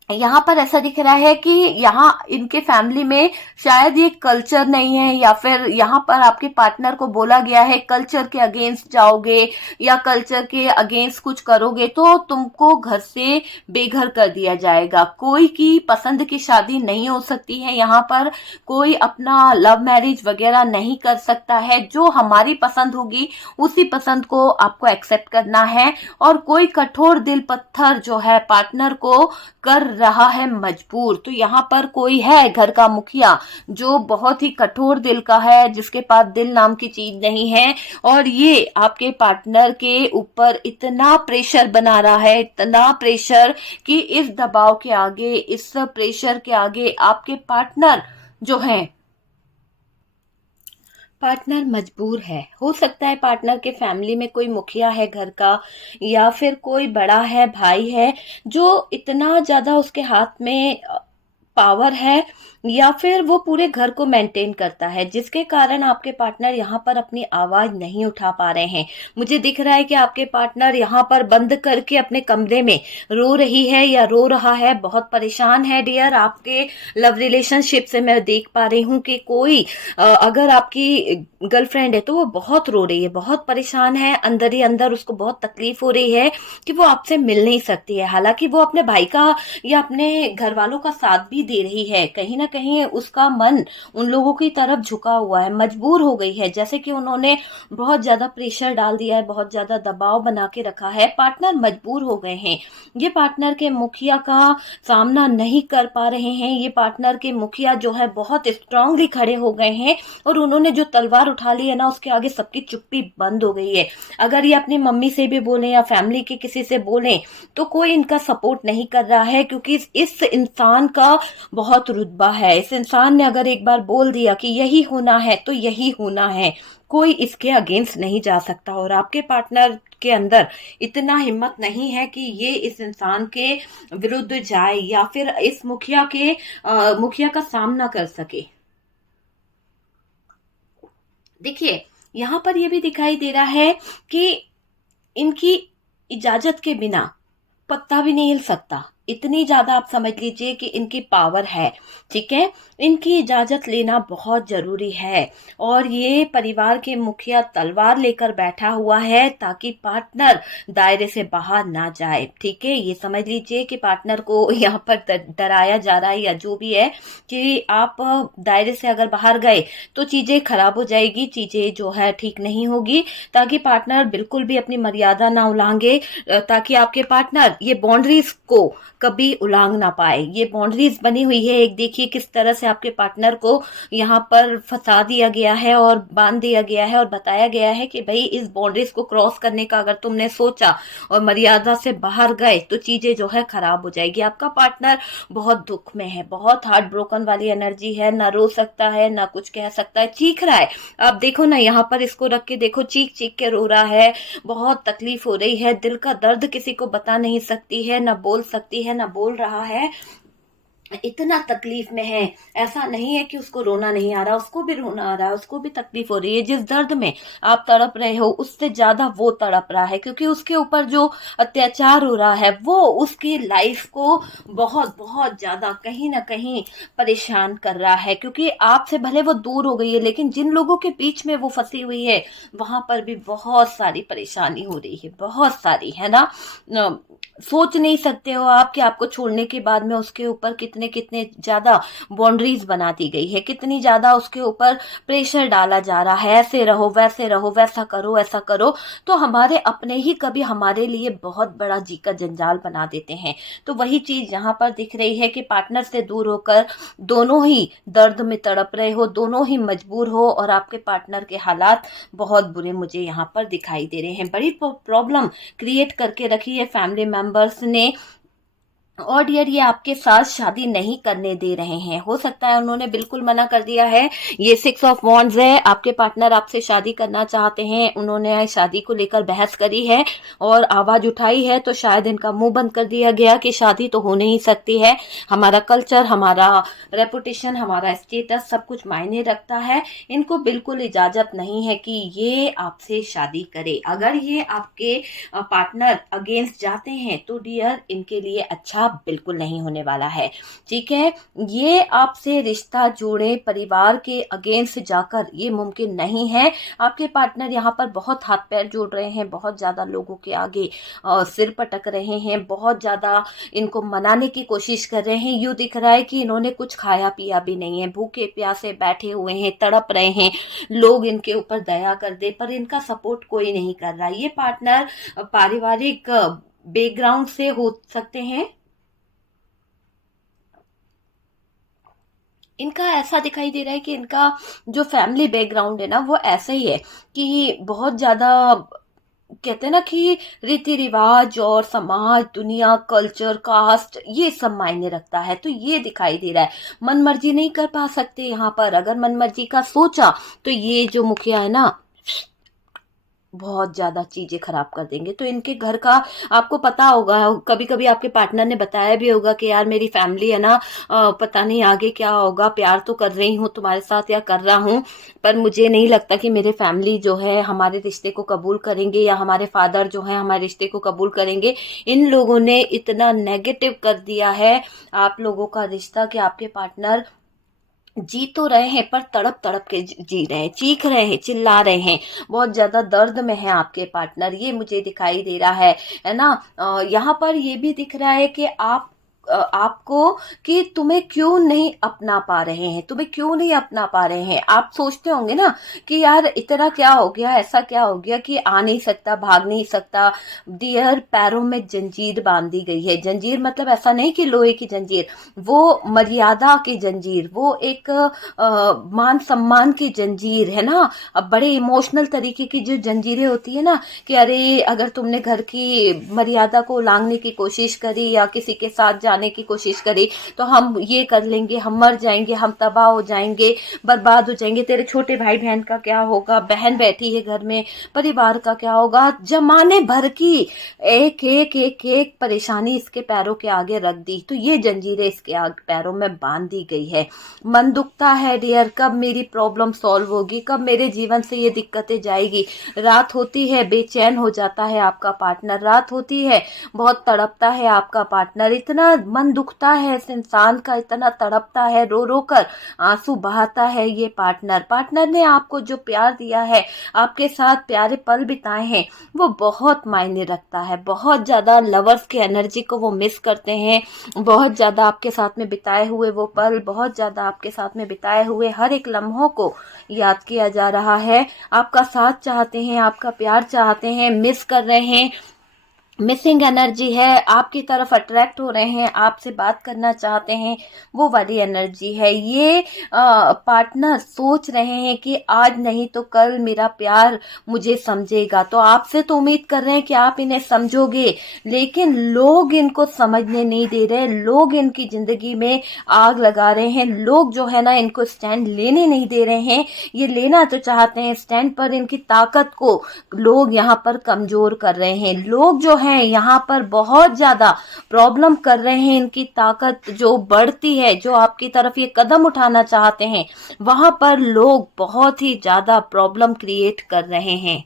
यहाँ पर ऐसा दिख रहा है कि यहाँ इनके फैमिली में शायद ये कल्चर नहीं है, या फिर यहाँ पर आपके पार्टनर को बोला गया है कल्चर के अगेंस्ट जाओगे या कल्चर के अगेंस्ट कुछ करोगे तो तुमको घर से बेघर कर दिया जाएगा। कोई की पसंद की शादी नहीं हो सकती है, यहाँ पर कोई अपना लव मैरिज वगैरह नहीं कर सकता है। जो हमारी पसंद होगी उसी पसंद को आपको एक्सेप्ट करना है। और कोई कठोर दिल पत्थर जो है पार्टनर को कर रहा है मजबूर। तो यहाँ पर कोई है घर का मुखिया जो बहुत ही कठोर दिल का है, जिसके पास दिल नाम की चीज नहीं है, और ये आपके पार्टनर के ऊपर इतना प्रेशर बना रहा है, इतना प्रेशर कि इस दबाव के आगे, इस प्रेशर के आगे आपके पार्टनर जो है पार्टनर मजबूर है। हो सकता है पार्टनर के फैमिली में कोई मुखिया है घर का, या फिर कोई बड़ा है, भाई है, जो इतना ज्यादा उसके हाथ में पावर है, या फिर वो पूरे घर को मेंटेन करता है, जिसके कारण आपके पार्टनर यहाँ पर अपनी आवाज नहीं उठा पा रहे हैं। मुझे दिख रहा है कि आपके पार्टनर यहाँ पर बंद करके अपने कमरे में रो रही है या रो रहा है, बहुत परेशान है डियर। आपके लव रिलेशनशिप से मैं देख पा रही हूँ कि कोई अगर आपकी गर्लफ्रेंड है तो वो बहुत रो रही है, बहुत परेशान है, अंदर ही अंदर उसको बहुत तकलीफ हो रही है कि वो आपसे मिल नहीं सकती है। हालांकि वो अपने भाई का या अपने घर वालों का साथ भी दे रही है, कहीं ना कहीं उसका मन उन लोगों की तरफ झुका हुआ है, मजबूर हो गई है, जैसे कि उन्होंने बहुत ज्यादा प्रेशर डाल दिया है, बहुत ज्यादा दबाव बना के रखा है, पार्टनर मजबूर हो गए हैं। ये पार्टनर के मुखिया का सामना नहीं कर पा रहे हैं। ये पार्टनर के मुखिया जो है बहुत स्ट्रांगली खड़े हो गए हैं, और उन्होंने जो तलवार उठा ली है ना, उसके आगे सबकी चुप्पी बंद हो गई है। अगर ये अपनी मम्मी से भी बोले या फैमिली के किसी से बोले तो कोई इनका सपोर्ट नहीं कर रहा है, क्योंकि इस इंसान का बहुत रुतबा है। इस इंसान ने अगर एक बार बोल दिया कि यही होना है तो यही होना है, कोई इसके अगेंस्ट नहीं जा सकता। और आपके पार्टनर के अंदर इतना हिम्मत नहीं है कि ये इस इंसान के विरुद्ध जाए या फिर इस मुखिया का सामना कर सके। देखिए यहाँ पर यह भी दिखाई दे रहा है कि इनकी इजाजत के बिना पत्ता भी नहीं हिल सकता, इतनी ज्यादा आप समझ लीजिए कि इनकी पावर है। ठीक है, इनकी इजाजत लेना बहुत जरूरी है। और ये परिवार के मुखिया तलवार लेकर बैठा हुआ है ताकि पार्टनर दायरे से बाहर ना जाए। ठीक है, ये समझ लीजिए कि पार्टनर को यहाँ पर डराया जा रहा है या जो भी है कि आप दायरे से अगर बाहर गए तो चीजें खराब हो जाएगी, चीजें जो है ठीक नहीं होगी, ताकि पार्टनर बिल्कुल भी अपनी मर्यादा ना उल्लंघे, ताकि आपके पार्टनर ये बाउंड्रीज को कभी उलांघ ना पाए। ये बाउंड्रीज बनी हुई है एक, देखिए किस तरह से आपके पार्टनर को यहाँ पर फंसा दिया गया है और बांध दिया गया है, और बताया गया है कि भाई इस बाउंड्रीज को क्रॉस करने का अगर तुमने सोचा और मर्यादा से बाहर गए तो चीजें जो है खराब हो जाएगी। आपका पार्टनर बहुत दुख में है, बहुत हार्ट ब्रोकन वाली एनर्जी है, ना रो सकता है ना कुछ कह सकता है, चीख रहा है। आप देखो ना, यहाँ पर इसको रख के देखो, चीख चीख के रो रहा है, बहुत तकलीफ हो रही है, दिल का दर्द किसी को बता नहीं सकती है, ना बोल सकती है, ना बोल रहा है, इतना तकलीफ में है। ऐसा नहीं है कि उसको रोना नहीं आ रहा, उसको भी रोना आ रहा है, उसको भी तकलीफ हो रही है। जिस दर्द में आप तड़प रहे हो उससे ज्यादा वो तड़प रहा है, क्योंकि उसके ऊपर जो अत्याचार हो रहा है वो उसकी लाइफ को बहुत बहुत ज्यादा कहीं ना कहीं परेशान कर रहा है। क्योंकि आपसे भले वो दूर हो गई है, लेकिन जिन लोगों के बीच में वो फंसी हुई है वहां पर भी बहुत सारी परेशानी हो रही है, बहुत सारी, है ना। सोच नहीं सकते हो आप कि आपको छोड़ने के बाद में उसके ऊपर कितने कितने ज्यादा बाउंड्रीज बना दी गई है, कितनी ज्यादा उसके ऊपर प्रेशर डाला जा रहा है, ऐसे रहो वैसे रहो, वैसा करो ऐसा करो। तो हमारे अपने ही कभी हमारे लिए बहुत बड़ा जी का जंजाल बना देते हैं। तो वही चीज यहाँ पर दिख रही है कि पार्टनर से दूर होकर दोनों ही दर्द में तड़प रहे हो, दोनों ही मजबूर हो, और आपके पार्टनर के हालात बहुत बुरे मुझे यहाँ पर दिखाई दे रहे हैं। बड़ी प्रॉब्लम क्रिएट करके रखी है फैमिली मेंबर्स ने और डियर ये आपके साथ शादी नहीं करने दे रहे हैं। हो सकता है उन्होंने बिल्कुल मना कर दिया है। ये 6 ऑफ वॉन्ड्स है, आपके पार्टनर आपसे शादी करना चाहते हैं, उन्होंने शादी को लेकर बहस करी है और आवाज उठाई है, तो शायद इनका मुंह बंद कर दिया गया कि शादी तो हो नहीं सकती है। हमारा कल्चर, हमारा रेपुटेशन, हमारा स्टेटस सब कुछ मायने रखता है। इनको बिल्कुल इजाजत नहीं है कि ये आपसे शादी करे। अगर ये आपके पार्टनर अगेंस्ट जाते हैं तो डियर इनके लिए अच्छा बिल्कुल नहीं होने वाला है। ठीक है, ये आपसे रिश्ता जोड़े परिवार के अगेंस्ट जाकर, ये मुमकिन नहीं है। आपके पार्टनर यहाँ पर बहुत हाथ पैर जोड़ रहे हैं, बहुत ज्यादा लोगों के आगे सिर पटक रहे हैं, बहुत ज्यादा इनको मनाने की कोशिश कर रहे हैं। यूं दिख रहा है कि इन्होंने कुछ खाया पिया भी नहीं है, भूखे प्यासे बैठे हुए हैं, तड़प रहे हैं, लोग इनके ऊपर दया कर दे, पर इनका सपोर्ट कोई नहीं कर रहा। ये पार्टनर पारिवारिक बैकग्राउंड से हो सकते हैं। इनका ऐसा दिखाई दे रहा है कि इनका जो फैमिली बैकग्राउंड है ना, वो ऐसा ही है कि बहुत ज्यादा कहते हैं ना कि रीति रिवाज और समाज, दुनिया, कल्चर, कास्ट, ये सब मायने रखता है। तो ये दिखाई दे रहा है मन मर्जी नहीं कर पा सकते यहाँ पर। अगर मन मर्जी का सोचा तो ये जो मुखिया है ना, बहुत ज्यादा चीजें खराब कर देंगे। तो इनके घर का आपको पता होगा, कभी कभी आपके पार्टनर ने बताया भी होगा कि यार मेरी फैमिली है ना, पता नहीं आगे क्या होगा, प्यार तो कर रही हूँ तुम्हारे साथ या कर रहा हूँ, पर मुझे नहीं लगता कि मेरे फैमिली जो है हमारे रिश्ते को कबूल करेंगे या हमारे फादर जो है हमारे रिश्ते को कबूल करेंगे। इन लोगों ने इतना नेगेटिव कर दिया है आप लोगों का रिश्ता कि आपके पार्टनर जी तो रहे हैं पर तड़प तड़प के जी रहे हैं, चीख रहे हैं, चिल्ला रहे हैं, बहुत ज्यादा दर्द में है आपके पार्टनर। ये मुझे दिखाई दे रहा है ना। यहाँ पर ये भी दिख रहा है कि आपको कि तुम्हें क्यों नहीं अपना पा रहे हैं, तुम्हें क्यों नहीं अपना पा रहे हैं। आप सोचते होंगे ना कि यार इतना क्या हो गया, ऐसा क्या हो गया कि आ नहीं सकता, भाग नहीं सकता। डियर पैरों में जंजीर बांध दी गई है। जंजीर मतलब ऐसा नहीं कि लोहे की जंजीर, वो मर्यादा की जंजीर, वो एक मान सम्मान की जंजीर है ना। अब बड़े इमोशनल तरीके की जो जंजीरें होती है ना कि अरे अगर तुमने घर की मर्यादा को उल्लंघने की कोशिश करी या किसी के साथ जाने की कोशिश करी तो हम ये कर लेंगे, हम मर जाएंगे, हम तबाह हो जाएंगे, बर्बाद हो जाएंगे, तेरे छोटे भाई बहन का क्या होगा, बहन बैठी है घर में, परिवार का क्या होगा। जमाने भर की एक एक एक एक परेशानी इसके पैरों के आगे रख दी। तो ये जंजीरें इसके पैरों में बांध दी गई है। मन दुखता है डियर, कब मेरी प्रॉब्लम सॉल्व होगी, कब मेरे जीवन से ये दिक्कतें जाएगी। रात होती है बेचैन हो जाता है आपका पार्टनर, रात होती है बहुत तड़पता है आपका पार्टनर, इतना मन दुखता है इस इंसान का, इतना तड़पता है, रो रो कर आंसू बहाता है ये पार्टनर। पार्टनर ने आपको जो प्यार दिया है, आपके साथ प्यारे पल बिताए हैं, वो बहुत मायने रखता है। बहुत ज्यादा लवर्स की एनर्जी को वो मिस करते हैं, बहुत ज्यादा आपके साथ में बिताए हुए वो पल, बहुत ज्यादा आपके साथ में बिताए हुए हर एक लम्हों को याद किया जा रहा है। आपका साथ चाहते हैं, आपका प्यार चाहते हैं, मिस कर रहे हैं, मिसिंग एनर्जी है, आपकी तरफ अट्रैक्ट हो रहे हैं, आपसे बात करना चाहते हैं, वो वाली एनर्जी है। ये पार्टनर सोच रहे हैं कि आज नहीं तो कल मेरा प्यार मुझे समझेगा। तो आपसे तो उम्मीद कर रहे हैं कि आप इन्हें समझोगे, लेकिन लोग इनको समझने नहीं दे रहे, लोग इनकी जिंदगी में आग लगा रहे हैं, लोग जो है ना इनको स्टैंड लेने नहीं दे रहे हैं। ये लेना तो चाहते हैं स्टैंड, पर इनकी ताकत को लोग यहाँ पर कमजोर कर रहे हैं। लोग जो हैं यहाँ पर बहुत ज्यादा प्रॉब्लम कर रहे हैं। इनकी ताकत जो बढ़ती है, जो आपकी तरफ ये कदम उठाना चाहते हैं, वहां पर लोग बहुत ही ज्यादा प्रॉब्लम क्रिएट कर रहे हैं।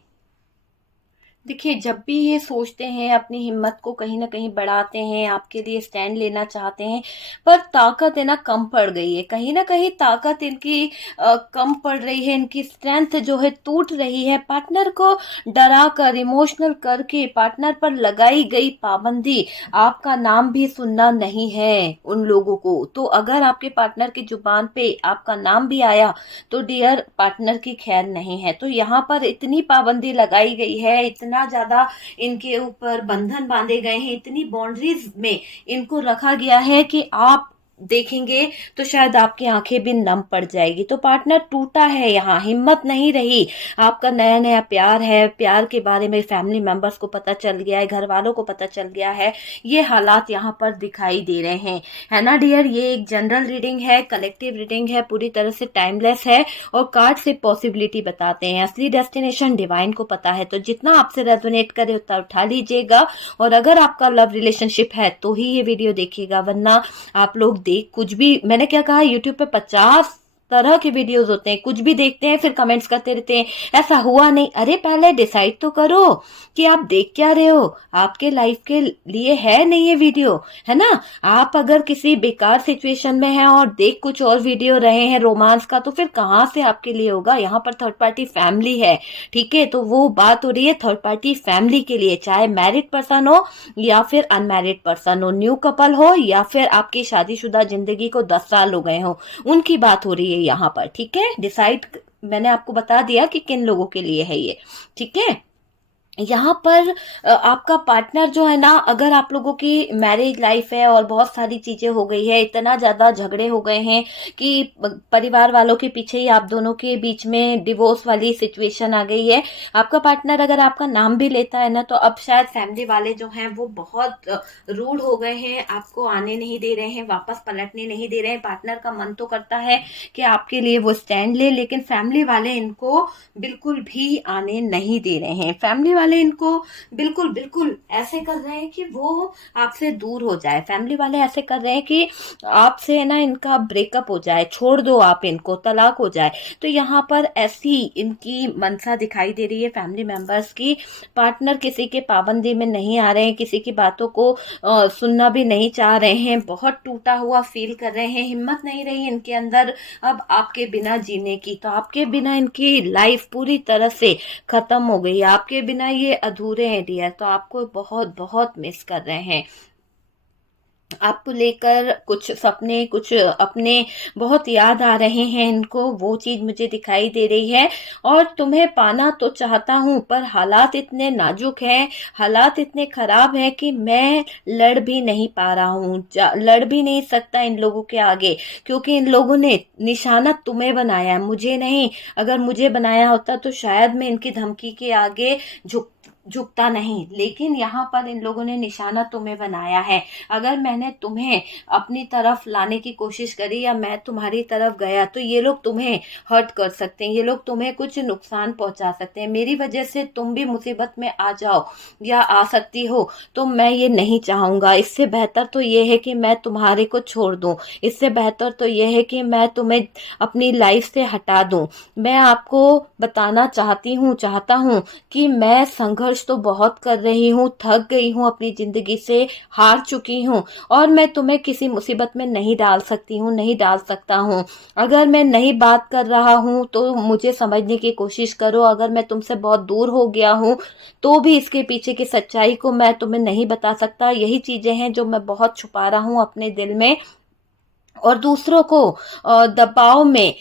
देखिए जब भी ये सोचते हैं, अपनी हिम्मत को कहीं ना कहीं बढ़ाते हैं, आपके लिए स्टैंड लेना चाहते हैं, पर ताकत है ना कम पड़ गई है, कहीं ना कहीं ताकत इनकी कम पड़ रही है, इनकी स्ट्रेंथ जो है टूट रही है। पार्टनर को डरा कर, इमोशनल करके पार्टनर पर लगाई गई पाबंदी, आपका नाम भी सुनना नहीं है उन लोगों को। तो अगर आपके पार्टनर की जुबान पे आपका नाम भी आया तो डियर पार्टनर की खैर नहीं है। तो यहाँ पर इतनी पाबंदी लगाई गई है, इतना ज्यादा इनके ऊपर बंधन बांधे गए हैं, इतनी बाउंड्रीज में इनको रखा गया है कि आप देखेंगे तो शायद आपकी आंखें भी नम पड़ जाएगी। तो पार्टनर टूटा है, यहाँ हिम्मत नहीं रही। आपका नया नया प्यार है, प्यार के बारे में फैमिली मेंबर्स को पता चल गया है, घर वालों को पता चल गया है, ये हालात यहाँ पर दिखाई दे रहे हैं, है ना डियर। ये एक जनरल रीडिंग है, कलेक्टिव रीडिंग है, पूरी तरह से टाइमलेस है और कार्ड से पॉसिबिलिटी बताते हैं। असली डेस्टिनेशन डिवाइन को पता है, तो जितना आपसे रेजोनेट करे उतना उठा लीजिएगा। और अगर आपका लव रिलेशनशिप है तो ही ये वीडियो देखिएगा, वरना आप लोग देख कुछ भी, मैंने क्या कहा, यूट्यूब पे 50 तरह के वीडियोस होते हैं, कुछ भी देखते हैं फिर कमेंट्स करते रहते हैं ऐसा हुआ नहीं। अरे पहले डिसाइड तो करो कि आप देख क्या रहे हो, आपके लाइफ के लिए है नहीं ये वीडियो, है ना। आप अगर किसी बेकार सिचुएशन में हैं और देख कुछ और वीडियो रहे हैं रोमांस का, तो फिर कहाँ से आपके लिए होगा। यहाँ पर थर्ड पार्टी फैमिली है, ठीक है। तो वो बात हो रही है थर्ड पार्टी फैमिली के लिए, चाहे मैरिड पर्सन हो या फिर अनमैरिड पर्सन हो, न्यू कपल हो या फिर आपकी शादीशुदा जिंदगी को 10 साल हो गए हो, उनकी बात हो रही है यहाँ पर, ठीक है। डिसाइड मैंने आपको बता दिया कि किन लोगों के लिए है ये, ठीक है। यहाँ पर आपका पार्टनर जो है ना, अगर आप लोगों की मैरिज लाइफ है और बहुत सारी चीजें हो गई है, इतना ज्यादा झगड़े हो गए हैं कि परिवार वालों के पीछे ही आप दोनों के बीच में डिवोर्स वाली सिचुएशन आ गई है। आपका पार्टनर अगर आपका नाम भी लेता है ना, तो अब शायद फैमिली वाले जो हैं वो बहुत रूड हो गए हैं, आपको आने नहीं दे रहे हैं, वापस पलटने नहीं दे रहे हैं। पार्टनर का मन तो करता है कि आपके लिए वो स्टैंड ले, लेकिन फैमिली वाले इनको बिल्कुल भी आने नहीं दे रहे हैं। फैमिली वाले इनको बिल्कुल बिल्कुल ऐसे कर रहे हैं कि वो आपसे दूर हो जाए। फैमिली वाले ऐसे कर रहे हैं कि आपसे ना इनका ब्रेकअप हो जाए, छोड़ दो आप इनको, तलाक हो जाए। तो यहाँ पर ऐसी इनकी मनसा दिखाई दे रही है फैमिली मेंबर्स की। पार्टनर किसी के पाबंदी में नहीं आ रहे हैं, किसी की बातों को सुनना भी नहीं चाह रहे हैं, बहुत टूटा हुआ फील कर रहे हैं, हिम्मत नहीं रही इनके अंदर अब आपके बिना जीने की। तो आपके बिना इनकी लाइफ पूरी तरह से खत्म हो गई, आपके बिना ये अधूरे हैं डियर। तो आपको बहुत बहुत मिस कर रहे हैं, आपको लेकर कुछ सपने, कुछ अपने बहुत याद आ रहे हैं इनको, वो चीज मुझे दिखाई दे रही है। और तुम्हें पाना तो चाहता हूं, पर हालात इतने नाजुक हैं, हालात इतने खराब हैं कि मैं लड़ भी नहीं पा रहा हूँ, लड़ भी नहीं सकता इन लोगों के आगे, क्योंकि इन लोगों ने निशाना तुम्हें बनाया है, मुझे नहीं। अगर मुझे बनाया होता तो शायद मैं इनकी धमकी के आगे झुकता नहीं, लेकिन यहाँ पर इन लोगों ने निशाना तुम्हें बनाया है। अगर मैंने तुम्हें अपनी तरफ लाने की कोशिश करी या मैं तुम्हारी तरफ गया, तो ये लोग तुम्हें हर्ट कर सकते हैं, ये लोग तुम्हें कुछ नुकसान पहुंचा सकते हैं। मेरी वजह से तुम भी मुसीबत में आ जाओ या आ सकती हो, तो मैं ये नहीं चाहूंगा। इससे बेहतर तो ये है कि मैं तुम्हारे को छोड़ दूं, इससे बेहतर तो ये है कि मैं तुम्हें अपनी लाइफ से हटा दूं। मैं आपको बताना चाहता हूँ कि मैं संघर्ष तो बहुत कर रही हूँ, थक गई हूँ, अपनी जिंदगी से हार चुकी हूँ, और मैं तुम्हें किसी मुसीबत में नहीं डाल सकती हूँ, नहीं डाल सकता हूँ। अगर मैं नहीं बात कर रहा हूँ तो मुझे समझने की कोशिश करो। अगर मैं तुमसे बहुत दूर हो गया हूँ तो भी इसके पीछे की सच्चाई को मैं तुम्हें नहीं बता सकता। यही चीजें हैं जो मैं बहुत छुपा रहा हूँ अपने दिल में, और दूसरों को दबाव में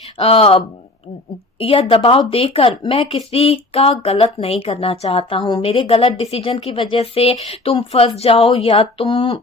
या दबाव देकर मैं किसी का गलत नहीं करना चाहता हूँ। मेरे गलत डिसीजन की वजह से तुम फंस जाओ या तुम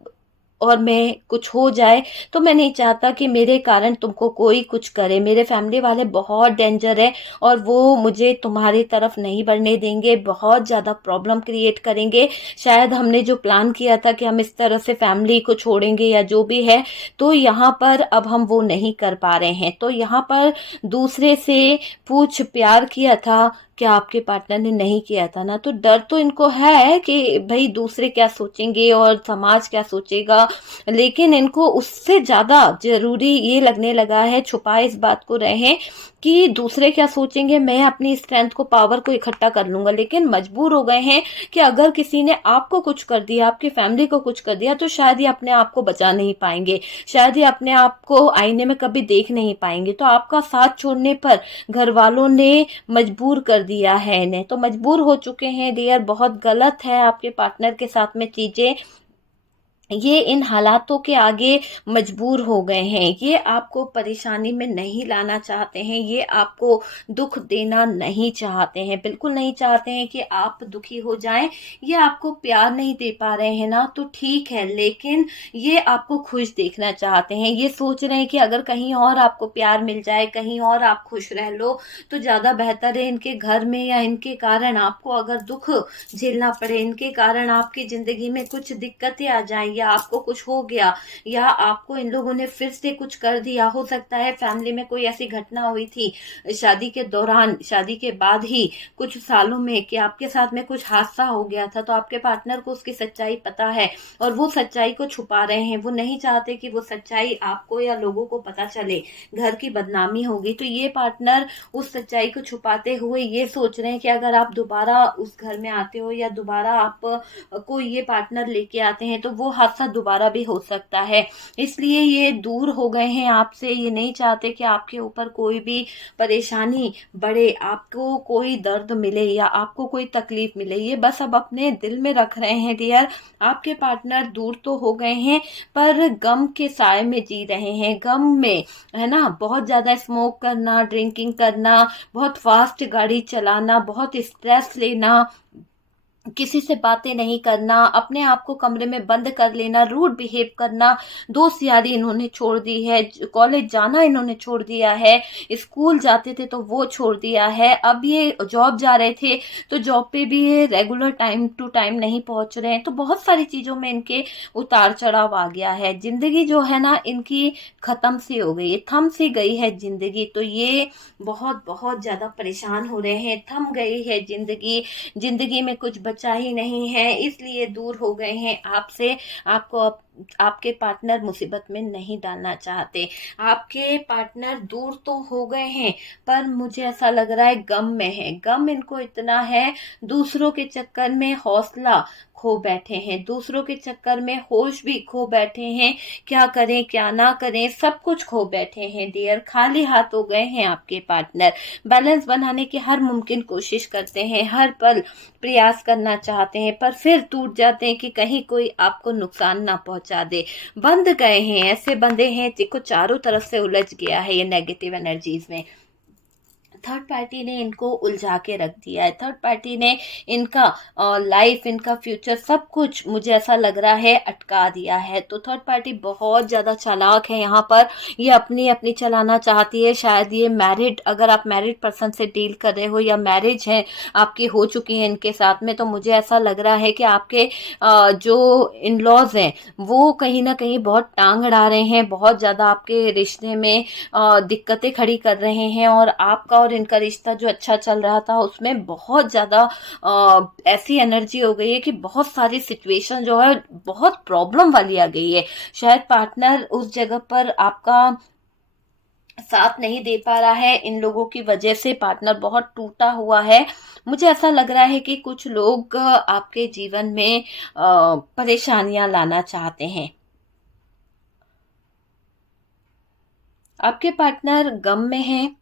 और मैं कुछ हो जाए, तो मैं नहीं चाहता कि मेरे कारण तुमको कोई कुछ करे। मेरे फैमिली वाले बहुत डेंजर है और वो मुझे तुम्हारी तरफ नहीं बढ़ने देंगे, बहुत ज़्यादा प्रॉब्लम क्रिएट करेंगे। शायद हमने जो प्लान किया था कि हम इस तरह से फैमिली को छोड़ेंगे या जो भी है, तो यहाँ पर अब हम वो नहीं कर पा रहे हैं। तो यहाँ पर दूसरे से पूछ प्यार किया था, क्या आपके पार्टनर ने नहीं किया था ना, तो डर तो इनको है कि भाई दूसरे क्या सोचेंगे और समाज क्या सोचेगा, लेकिन इनको उससे ज्यादा जरूरी ये लगने लगा है, छुपाए इस बात को रहे कि दूसरे क्या सोचेंगे, मैं अपनी स्ट्रेंथ को, पावर को इकट्ठा कर लूंगा। लेकिन मजबूर हो गए हैं कि अगर किसी ने आपको कुछ कर दिया, आपकी फैमिली को कुछ कर दिया, तो शायद ये अपने आप को बचा नहीं पाएंगे, शायद ये अपने आप को आईने में कभी देख नहीं पाएंगे। तो आपका साथ छोड़ने पर घर वालों ने मजबूर कर दिया है इन्हें, तो मजबूर हो चुके हैं डियर। बहुत गलत है आपके पार्टनर के साथ में चीजें, ये इन हालातों के आगे मजबूर हो गए हैं। ये आपको परेशानी में नहीं लाना चाहते हैं, ये आपको दुख देना नहीं चाहते हैं, बिल्कुल नहीं चाहते हैं कि आप दुखी हो जाएं। ये आपको प्यार नहीं दे पा रहे हैं ना, तो ठीक है, लेकिन ये आपको खुश देखना चाहते हैं। ये सोच रहे हैं कि अगर कहीं और आपको प्यार मिल जाए, कहीं और आप खुश रह लो तो ज़्यादा बेहतर है। इनके घर में या इनके कारण आपको अगर दुख झेलना पड़े, इनके कारण आपकी ज़िंदगी में कुछ दिक्कतें आ जाएं, या आपको कुछ हो गया, या आपको इन लोगों ने फिर से कुछ कर दिया, हो सकता है फैमिली में कोई ऐसी घटना हुई थी शादी के दौरान, शादी के बाद ही कुछ सालों में, कि आपके साथ में कुछ हादसा हो गया था, तो आपके पार्टनर को उसकी सच्चाई पता है और वो सच्चाई को छुपा रहे हैं। वो नहीं चाहते कि वो सच्चाई आपको या लोगों को पता चले, घर की बदनामी होगी। तो ये पार्टनर उस सच्चाई को छुपाते हुए ये सोच रहे हैं कि अगर आप दोबारा उस घर में आते हो या दोबारा आप कोई ये पार्टनर लेके आते हैं तो वो हादसा दोबारा भी हो सकता है। इसलिए ये दूर हो गए हैं आपसे। ये नहीं चाहते कि आपके ऊपर कोई भी परेशानी बढ़े, आपको कोई दर्द मिले या आपको कोई तकलीफ मिले। ये बस अब अपने दिल में रख रहे हैं डियर। आपके पार्टनर दूर तो हो गए हैं पर गम के साए में जी रहे हैं, गम में, है ना। बहुत ज्यादा स्मोक करना, ड्रिंकिंग करना, बहुत फास्ट गाड़ी चलाना, बहुत स्ट्रेस लेना, किसी से बातें नहीं करना, अपने आप को कमरे में बंद कर लेना, रूड बिहेव करना, दोस्त यारी इन्होंने छोड़ दी है, कॉलेज जाना इन्होंने छोड़ दिया है, स्कूल जाते थे तो वो छोड़ दिया है, अब ये जॉब जा रहे थे तो जॉब पे भी ये रेगुलर टाइम टू टाइम नहीं पहुंच रहे हैं। तो बहुत सारी चीजों में इनके उतार चढ़ाव आ गया है। जिंदगी जो है ना इनकी खत्म सी हो गई है, थम सी गई है जिंदगी। तो ये बहुत बहुत ज्यादा परेशान हो रहे हैं, थम गई है जिंदगी, जिंदगी में कुछ बचा ही नहीं है, इसलिए दूर हो गए हैं आपसे। आपको आपके पार्टनर मुसीबत में नहीं डालना चाहते। आपके पार्टनर दूर तो हो गए हैं पर मुझे ऐसा लग रहा है गम में है। गम इनको इतना है, दूसरों के चक्कर में हौसला खो बैठे हैं, दूसरों के चक्कर में होश भी खो बैठे हैं। क्या करें क्या ना करें सब कुछ खो बैठे हैं डियर। खाली हाथ हो गए हैं आपके पार्टनर। बैलेंस बनाने की हर मुमकिन कोशिश करते हैं, हर पल प्रयास करना चाहते हैं, पर फिर टूट जाते हैं कि कहीं कोई आपको नुकसान ना पहुंचा दे। बंध गए हैं, ऐसे बंधे हैं जिनको चारों तरफ से उलझ गया है ये नेगेटिव एनर्जीज में। थर्ड पार्टी ने इनको उलझा के रख दिया है, थर्ड पार्टी ने इनका लाइफ, इनका फ्यूचर, सब कुछ मुझे ऐसा लग रहा है अटका दिया है। तो थर्ड पार्टी बहुत ज्यादा चालाक है यहाँ पर। ये अपनी अपनी चलाना चाहती है। शायद ये मैरिड, अगर आप मैरिड पर्सन से डील कर रहे हो या मैरिज है आपकी हो चुकी है इनके साथ में, तो मुझे ऐसा लग रहा है कि आपके जो इन लॉज हैं वो कहीं ना कहीं बहुत टांग अड़ा रहे हैं, बहुत ज्यादा आपके रिश्ते में दिक्कतें खड़ी कर रहे हैं। और आपका और इनका रिश्ता जो अच्छा चल रहा था उसमें बहुत ज्यादा ऐसी एनर्जी हो गई है कि बहुत सारी सिचुएशन जो है बहुत प्रॉब्लम वाली आ गई है। शायद पार्टनर उस जगह पर आपका साथ नहीं दे पा रहा है, इन लोगों की वजह से पार्टनर बहुत टूटा हुआ है। मुझे ऐसा लग रहा है कि कुछ लोग आपके जीवन में परेशानियां लाना चाहते हैं। आपके पार्टनर गम में है,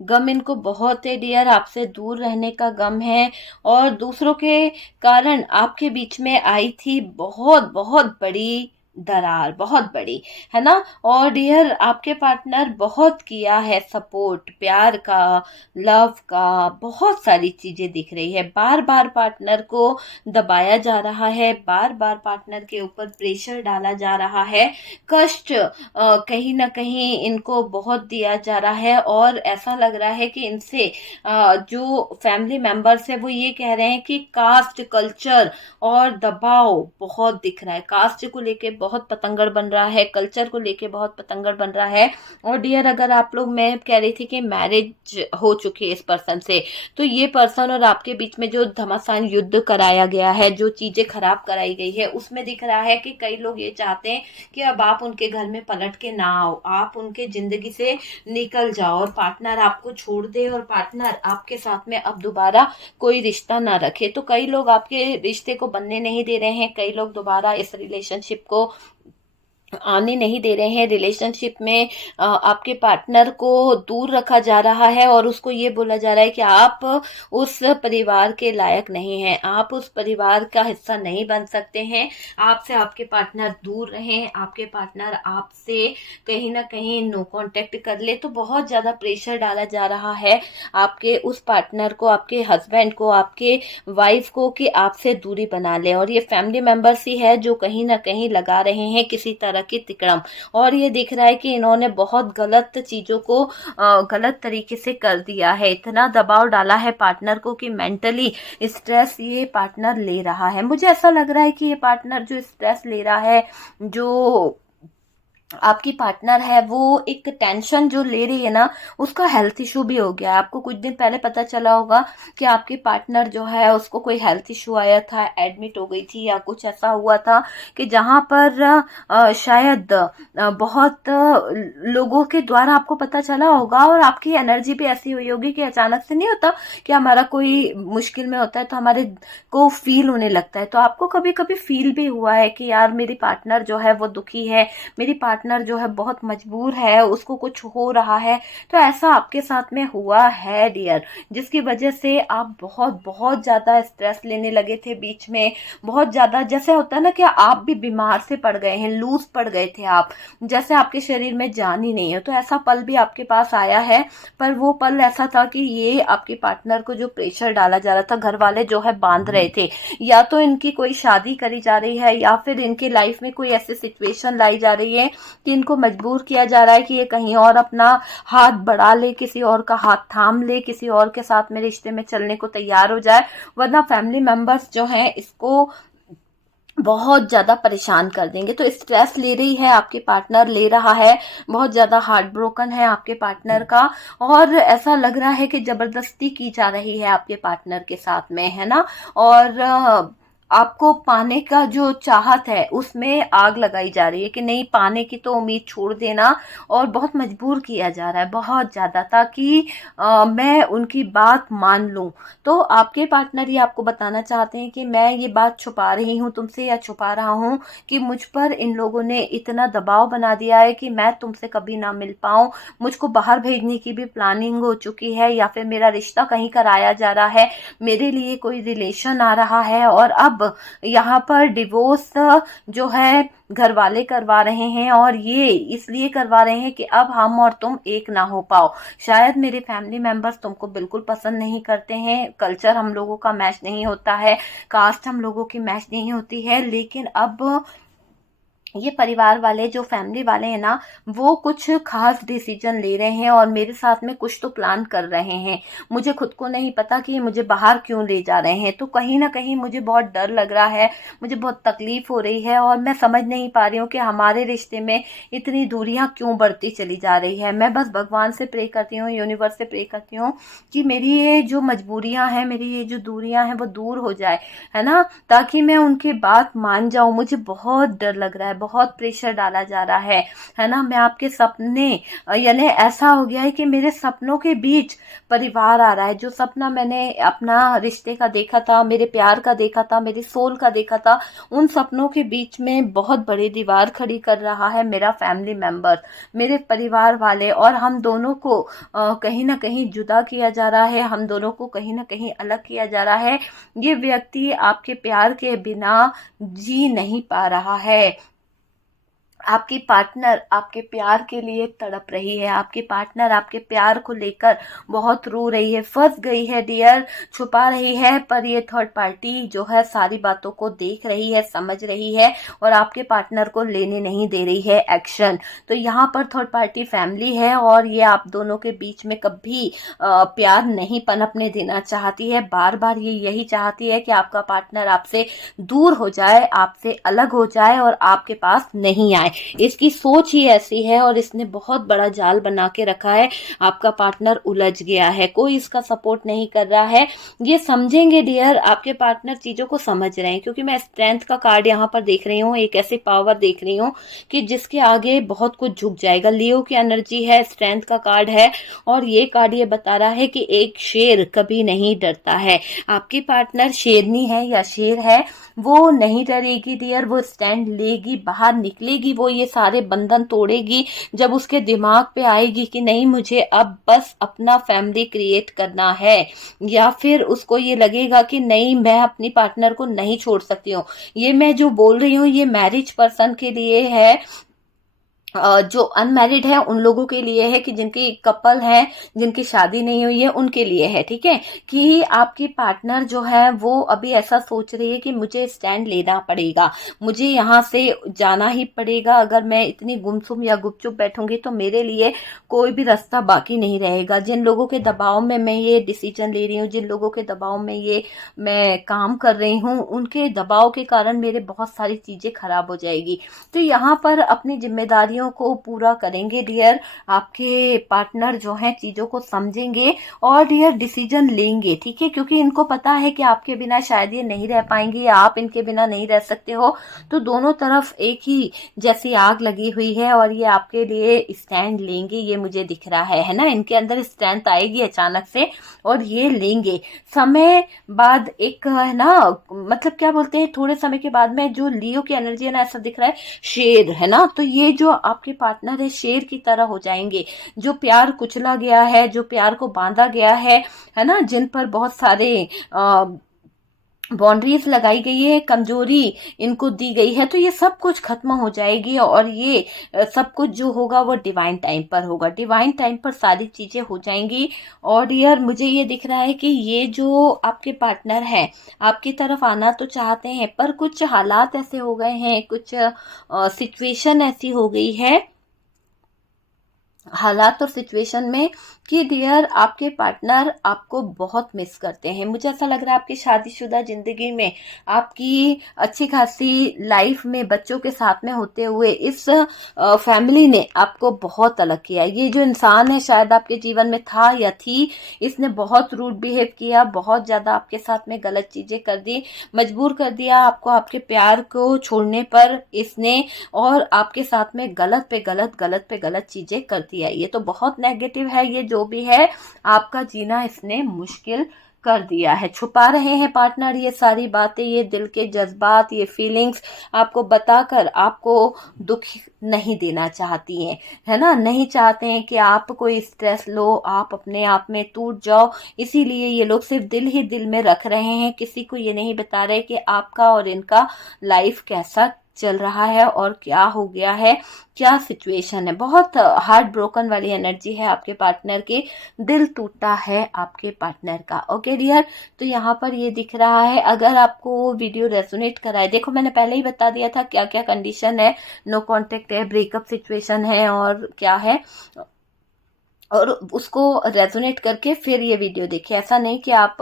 गम इनको बहुत है डियर, आपसे दूर रहने का गम है। और दूसरों के कारण आपके बीच में आई थी बहुत बहुत बड़ी दरार, बहुत बड़ी, है ना। और डियर आपके पार्टनर बहुत किया है सपोर्ट, प्यार का, लव का, बहुत सारी चीजें दिख रही है। बार बार पार्टनर को दबाया जा रहा है, बार बार पार्टनर के ऊपर प्रेशर डाला जा रहा है, कष्ट कहीं ना कहीं इनको बहुत दिया जा रहा है। और ऐसा लग रहा है कि इनसे जो फैमिली मेंबर्स है वो ये कह रहे हैं कि कास्ट कल्चर और दबाव बहुत दिख रहा है। कास्ट को लेके बहुत पतंगड़ बन रहा है, कल्चर को लेके बहुत पतंगड़ बन रहा है। और डियर अगर आप लोग, मैं कह रही थी कि मैरिज हो चुकी है इस पर्सन से, तो ये पर्सन और आपके बीच में जो घमासान युद्ध कराया गया है, जो चीजें खराब कराई गई है, उसमें दिख रहा है कि कई लोग ये चाहते हैं कि अब आप उनके घर में पलट के ना आओ, आप उनके जिंदगी से निकल जाओ और पार्टनर आपको छोड़ दे और पार्टनर आपके साथ में अब दोबारा कोई रिश्ता ना रखे। तो कई लोग आपके रिश्ते को बनने नहीं दे रहे हैं, कई लोग दोबारा इस रिलेशनशिप को आने नहीं दे रहे हैं रिलेशनशिप में, आपके पार्टनर को दूर रखा जा रहा है और उसको ये बोला जा रहा है कि आप उस परिवार के लायक नहीं हैं, आप उस परिवार का हिस्सा नहीं बन सकते हैं, आपसे आपके पार्टनर दूर रहें, आपके पार्टनर आपसे कहीं ना कहीं नो कांटेक्ट कर ले। तो बहुत ज़्यादा प्रेशर डाला जा रहा है आपके उस पार्टनर को, आपके हस्बैंड को, आपके वाइफ को, कि आपसे दूरी बना ले। और ये फैमिली मेंबर्स ही है जो कहीं ना कहीं लगा रहे हैं किसी तरह की तिकड़म। और ये दिख रहा है कि इन्होंने बहुत गलत चीजों को गलत तरीके से कर दिया है, इतना दबाव डाला है पार्टनर को कि मेंटली स्ट्रेस ये पार्टनर ले रहा है। मुझे ऐसा लग रहा है कि ये पार्टनर जो स्ट्रेस ले रहा है, जो आपकी पार्टनर है, वो एक टेंशन जो ले रही है ना, उसका हेल्थ इशू भी हो गया है। आपको कुछ दिन पहले पता चला होगा कि आपकी पार्टनर जो है उसको कोई हेल्थ इशू आया था, एडमिट हो गई थी या कुछ ऐसा हुआ था कि जहां पर शायद बहुत लोगों के द्वारा आपको पता चला होगा। और आपकी एनर्जी भी ऐसी हुई होगी कि अचानक से नहीं होता कि हमारा कोई मुश्किल में होता है तो हमारे को फील होने लगता है। तो आपको कभी कभी फील भी हुआ है कि यार मेरी पार्टनर जो है वो दुखी है, मेरी पार्टनर जो है बहुत मजबूर है, उसको कुछ हो रहा है। तो ऐसा आपके साथ में हुआ है डियर, जिसकी वजह से आप बहुत बहुत ज़्यादा स्ट्रेस लेने लगे थे बीच में। बहुत ज़्यादा जैसे होता है ना कि आप भी बीमार से पड़ गए हैं, लूज पड़ गए थे आप, जैसे आपके शरीर में जान ही नहीं है। तो ऐसा पल भी आपके पास आया है, पर वो पल ऐसा था कि ये आपके पार्टनर को जो प्रेशर डाला जा रहा था, घर वाले जो है बांध रहे थे, या तो इनकी कोई शादी करी जा रही है या फिर इनकी लाइफ में कोई ऐसी सिचुएशन लाई जा रही है कि इनको मजबूर किया जा रहा है कि ये कहीं और अपना हाथ बढ़ा ले, किसी और का हाथ थाम ले, किसी और के साथ में रिश्ते में चलने को तैयार हो जाए, वरना फैमिली मेंबर्स जो हैं इसको बहुत ज्यादा परेशान कर देंगे। तो स्ट्रेस ले रही है आपके पार्टनर, ले रहा है, बहुत ज्यादा हार्ट ब्रोकन है आपके पार्टनर का। और ऐसा लग रहा है कि जबरदस्ती की जा रही है आपके पार्टनर के साथ में, है ना। और आपको पाने का जो चाहत है उसमें आग लगाई जा रही है कि नहीं, पाने की तो उम्मीद छोड़ देना। और बहुत मजबूर किया जा रहा है बहुत ज्यादा, ताकि मैं उनकी बात मान लूं। तो आपके पार्टनर ये आपको बताना चाहते हैं कि मैं ये बात छुपा रही हूँ तुमसे, या छुपा रहा हूँ कि मुझ पर इन लोगों ने इतना दबाव बना दिया है कि मैं तुमसे कभी ना मिल पाऊं। मुझको बाहर भेजने की भी प्लानिंग हो चुकी है, या फिर मेरा रिश्ता कहीं कराया जा रहा है, मेरे लिए कोई रिलेशन आ रहा है। और अब यहाँ पर डिवोर्स जो है घर वाले करवा रहे हैं, और ये इसलिए करवा रहे हैं कि अब हम और तुम एक ना हो पाओ। शायद मेरे फैमिली मेंबर्स तुमको बिल्कुल पसंद नहीं करते हैं, कल्चर हम लोगों का मैच नहीं होता है, कास्ट हम लोगों की मैच नहीं होती है, लेकिन अब ये परिवार वाले जो फैमिली वाले हैं ना, वो कुछ खास डिसीजन ले रहे हैं और मेरे साथ में कुछ तो प्लान कर रहे हैं। मुझे खुद को नहीं पता कि मुझे बाहर क्यों ले जा रहे हैं। तो कहीं ना कहीं मुझे बहुत डर लग रहा है, मुझे बहुत तकलीफ हो रही है, और मैं समझ नहीं पा रही हूँ कि हमारे रिश्ते में इतनी दूरियां क्यों बढ़ती चली जा रही है। मैं बस भगवान से प्रे करती हूँ, यूनिवर्स से प्रे करती हूँ कि मेरी ये जो मजबूरियां हैं, मेरी ये जो दूरियां हैं वो दूर हो जाए, है ना, ताकि मैं उनकी बात मान जाऊं। मुझे बहुत डर लग रहा है, बहुत प्रेशर डाला जा रहा है ना। मैं आपके सपने, यानी ऐसा हो गया है कि मेरे सपनों के बीच परिवार आ रहा है। जो सपना मैंने अपना रिश्ते का देखा था, मेरे प्यार का देखा था, मेरी सोल का देखा था, उन सपनों के बीच में बहुत बड़ी दीवार खड़ी कर रहा है मेरा फैमिली मेंबर, मेरे परिवार वाले। और हम दोनों को कहीं ना कहीं जुदा किया जा रहा है, हम दोनों को कहीं ना कहीं अलग किया जा रहा है। ये व्यक्ति आपके प्यार के बिना जी नहीं पा रहा है। आपकी पार्टनर आपके प्यार के लिए तड़प रही है, आपकी पार्टनर आपके प्यार को लेकर बहुत रो रही है, फंस गई है डियर, छुपा रही है। पर ये थर्ड पार्टी जो है सारी बातों को देख रही है, समझ रही है, और आपके पार्टनर को लेने नहीं दे रही है एक्शन। तो यहाँ पर थर्ड पार्टी फैमिली है, और ये आप दोनों के बीच में कभी प्यार नहीं पनपने देना चाहती है। बार बार ये यही चाहती है कि आपका पार्टनर आपसे दूर हो जाए, आपसे अलग हो जाए और आपके पास नहीं आए। इसकी सोच ही ऐसी है, और इसने बहुत बड़ा जाल बना के रखा है। आपका पार्टनर उलझ गया है, कोई इसका सपोर्ट नहीं कर रहा है। ये समझेंगे डियर, आपके पार्टनर चीजों को समझ रहे हैं, क्योंकि मैं स्ट्रेंथ का कार्ड यहाँ पर देख रही हूँ, एक ऐसी पावर देख रही हूँ कि जिसके आगे बहुत कुछ झुक जाएगा। लियो की एनर्जी है, स्ट्रेंथ का कार्ड है, और ये कार्ड ये बता रहा है कि एक शेर कभी नहीं डरता है। आपकी पार्टनर शेरनी है या शेर है, वो नहीं डरेगी डियर, वो स्टैंड लेगी, बाहर निकलेगी वो ये सारे बंधन तोड़ेगी, जब उसके दिमाग पे आएगी कि नहीं मुझे अब बस अपना फैमिली क्रिएट करना है, या फिर उसको ये लगेगा कि नहीं मैं अपनी पार्टनर को नहीं छोड़ सकती हूँ। ये मैं जो बोल रही हूँ ये मैरिज पर्सन के लिए है, जो अनमैरिड है उन लोगों के लिए है, कि जिनकी कपल है, जिनकी शादी नहीं हुई है उनके लिए है, ठीक है। कि आपकी पार्टनर जो है वो अभी ऐसा सोच रही है कि मुझे स्टैंड लेना पड़ेगा, मुझे यहाँ से जाना ही पड़ेगा, अगर मैं इतनी गुमसुम या गुपचुप बैठूंगी तो मेरे लिए कोई भी रास्ता बाकी नहीं रहेगा। जिन लोगों के दबाव में मैं ये डिसीजन ले रही हूँ, जिन लोगों के दबाव में ये मैं काम कर रही हूँ, उनके दबाव के कारण मेरे बहुत सारी चीजें खराब हो जाएगी। तो यहाँ पर अपनी जिम्मेदारियों को पूरा करेंगे डियर, आपके पार्टनर जो हैं चीजों को समझेंगे और डियर डिसीजन लेंगे, ठीक है। क्योंकि इनको पता है कि आपके बिना शायद ये नहीं रह पाएंगे या आप इनके बिना नहीं रह सकते हो। तो दोनों तरफ एक ही जैसी आग लगी हुई है और ये आपके लिए स्टैंड लेंगे, ये मुझे दिख रहा है ना। इनके अंदर स्ट्रेंथ आएगी अचानक से और ये लेंगे समय बाद, एक है ना, मतलब क्या बोलते हैं, थोड़े समय के बाद में जो लियो की एनर्जी है ना, ऐसा दिख रहा है शेर है ना। तो ये जो आपके पार्टनर है शेर की तरह हो जाएंगे। जो प्यार कुचला गया है, जो प्यार को बांधा गया है ना, जिन पर बहुत सारे बाउंड्रीज लगाई गई है, कमजोरी इनको दी गई है, तो ये सब कुछ खत्म हो जाएगी और ये सब कुछ जो होगा वो डिवाइन टाइम पर होगा। डिवाइन टाइम पर सारी चीजें हो जाएंगी। और यार मुझे ये दिख रहा है कि ये जो आपके पार्टनर है आपकी तरफ आना तो चाहते हैं, पर कुछ हालात ऐसे हो गए हैं, कुछ सिचुएशन ऐसी हो गई है, हालात और सिचुएशन में, कि डियर आपके पार्टनर आपको बहुत मिस करते हैं। मुझे ऐसा लग रहा है आपकी शादीशुदा जिंदगी में, आपकी अच्छी खासी लाइफ में बच्चों के साथ में होते हुए इस फैमिली ने आपको बहुत अलग किया। ये जो इंसान है शायद आपके जीवन में था या थी, इसने बहुत रूड बिहेव किया, बहुत ज्यादा आपके साथ में गलत चीजें कर दी, मजबूर कर दिया आपको आपके प्यार को छोड़ने पर इसने, और आपके साथ में गलत पे गलत चीजें करती है। ये तो बहुत नेगेटिव है, ये जो भी है आपका जीना इसने मुश्किल कर दिया है। छुपा रहे हैं पार्टनर ये सारी बातें, ये दिल के जज्बात, ये फीलिंग्स आपको बताकर आपको दुख नहीं देना चाहती हैं, है ना। नहीं चाहते हैं कि आप कोई स्ट्रेस लो, आप अपने आप में टूट जाओ। इसीलिए ये लोग सिर्फ दिल ही दिल में रख रहे हैं, किसी को ये नहीं बता रहे कि आपका और इनका लाइफ कैसा चल रहा है और क्या हो गया है, क्या सिचुएशन है। बहुत हार्ट ब्रोकन वाली एनर्जी है आपके पार्टनर की, दिल टूटा है आपके पार्टनर का। ओके डियर, तो यहाँ पर ये दिख रहा है। अगर आपको वीडियो रेजोनेट कराए, देखो मैंने पहले ही बता दिया था क्या क्या कंडीशन है, नो कांटेक्ट है, ब्रेकअप सिचुएशन है और क्या है, और उसको रेजोनेट करके फिर ये वीडियो देखिए। ऐसा नहीं कि आप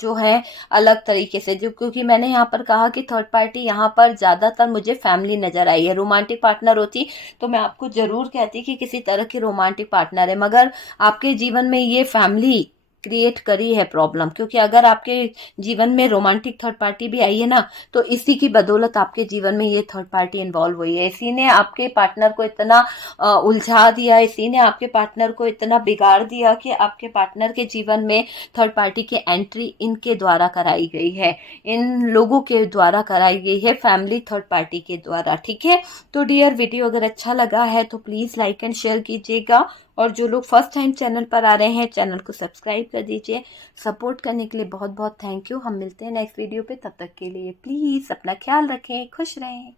जो है अलग तरीके से, जो क्योंकि मैंने यहाँ पर कहा कि थर्ड पार्टी, यहाँ पर ज्यादातर मुझे फैमिली नजर आई है। रोमांटिक पार्टनर होती तो मैं आपको जरूर कहती कि किसी तरह की रोमांटिक पार्टनर है, मगर आपके जीवन में ये फैमिली क्रिएट करी है प्रॉब्लम। क्योंकि अगर आपके जीवन में रोमांटिक थर्ड पार्टी भी आई है ना, तो इसी की बदौलत आपके जीवन में ये थर्ड पार्टी इन्वॉल्व हुई है। इसी ने आपके पार्टनर को इतना उलझा दिया, इसी ने आपके पार्टनर को इतना बिगाड़ दिया कि आपके पार्टनर के जीवन में थर्ड पार्टी की एंट्री इनके द्वारा कराई गई है, इन लोगों के द्वारा कराई गई है, फैमिली थर्ड पार्टी के द्वारा, ठीक है। तो डियर वीडियो अगर अच्छा लगा है तो प्लीज लाइक एंड शेयर कीजिएगा, और जो लोग फर्स्ट टाइम चैनल पर आ रहे हैं चैनल को सब्सक्राइब कर दीजिए। सपोर्ट करने के लिए बहुत बहुत थैंक यू। हम मिलते हैं नेक्स्ट वीडियो पे, तब तक के लिए प्लीज अपना ख्याल रखें, खुश रहें।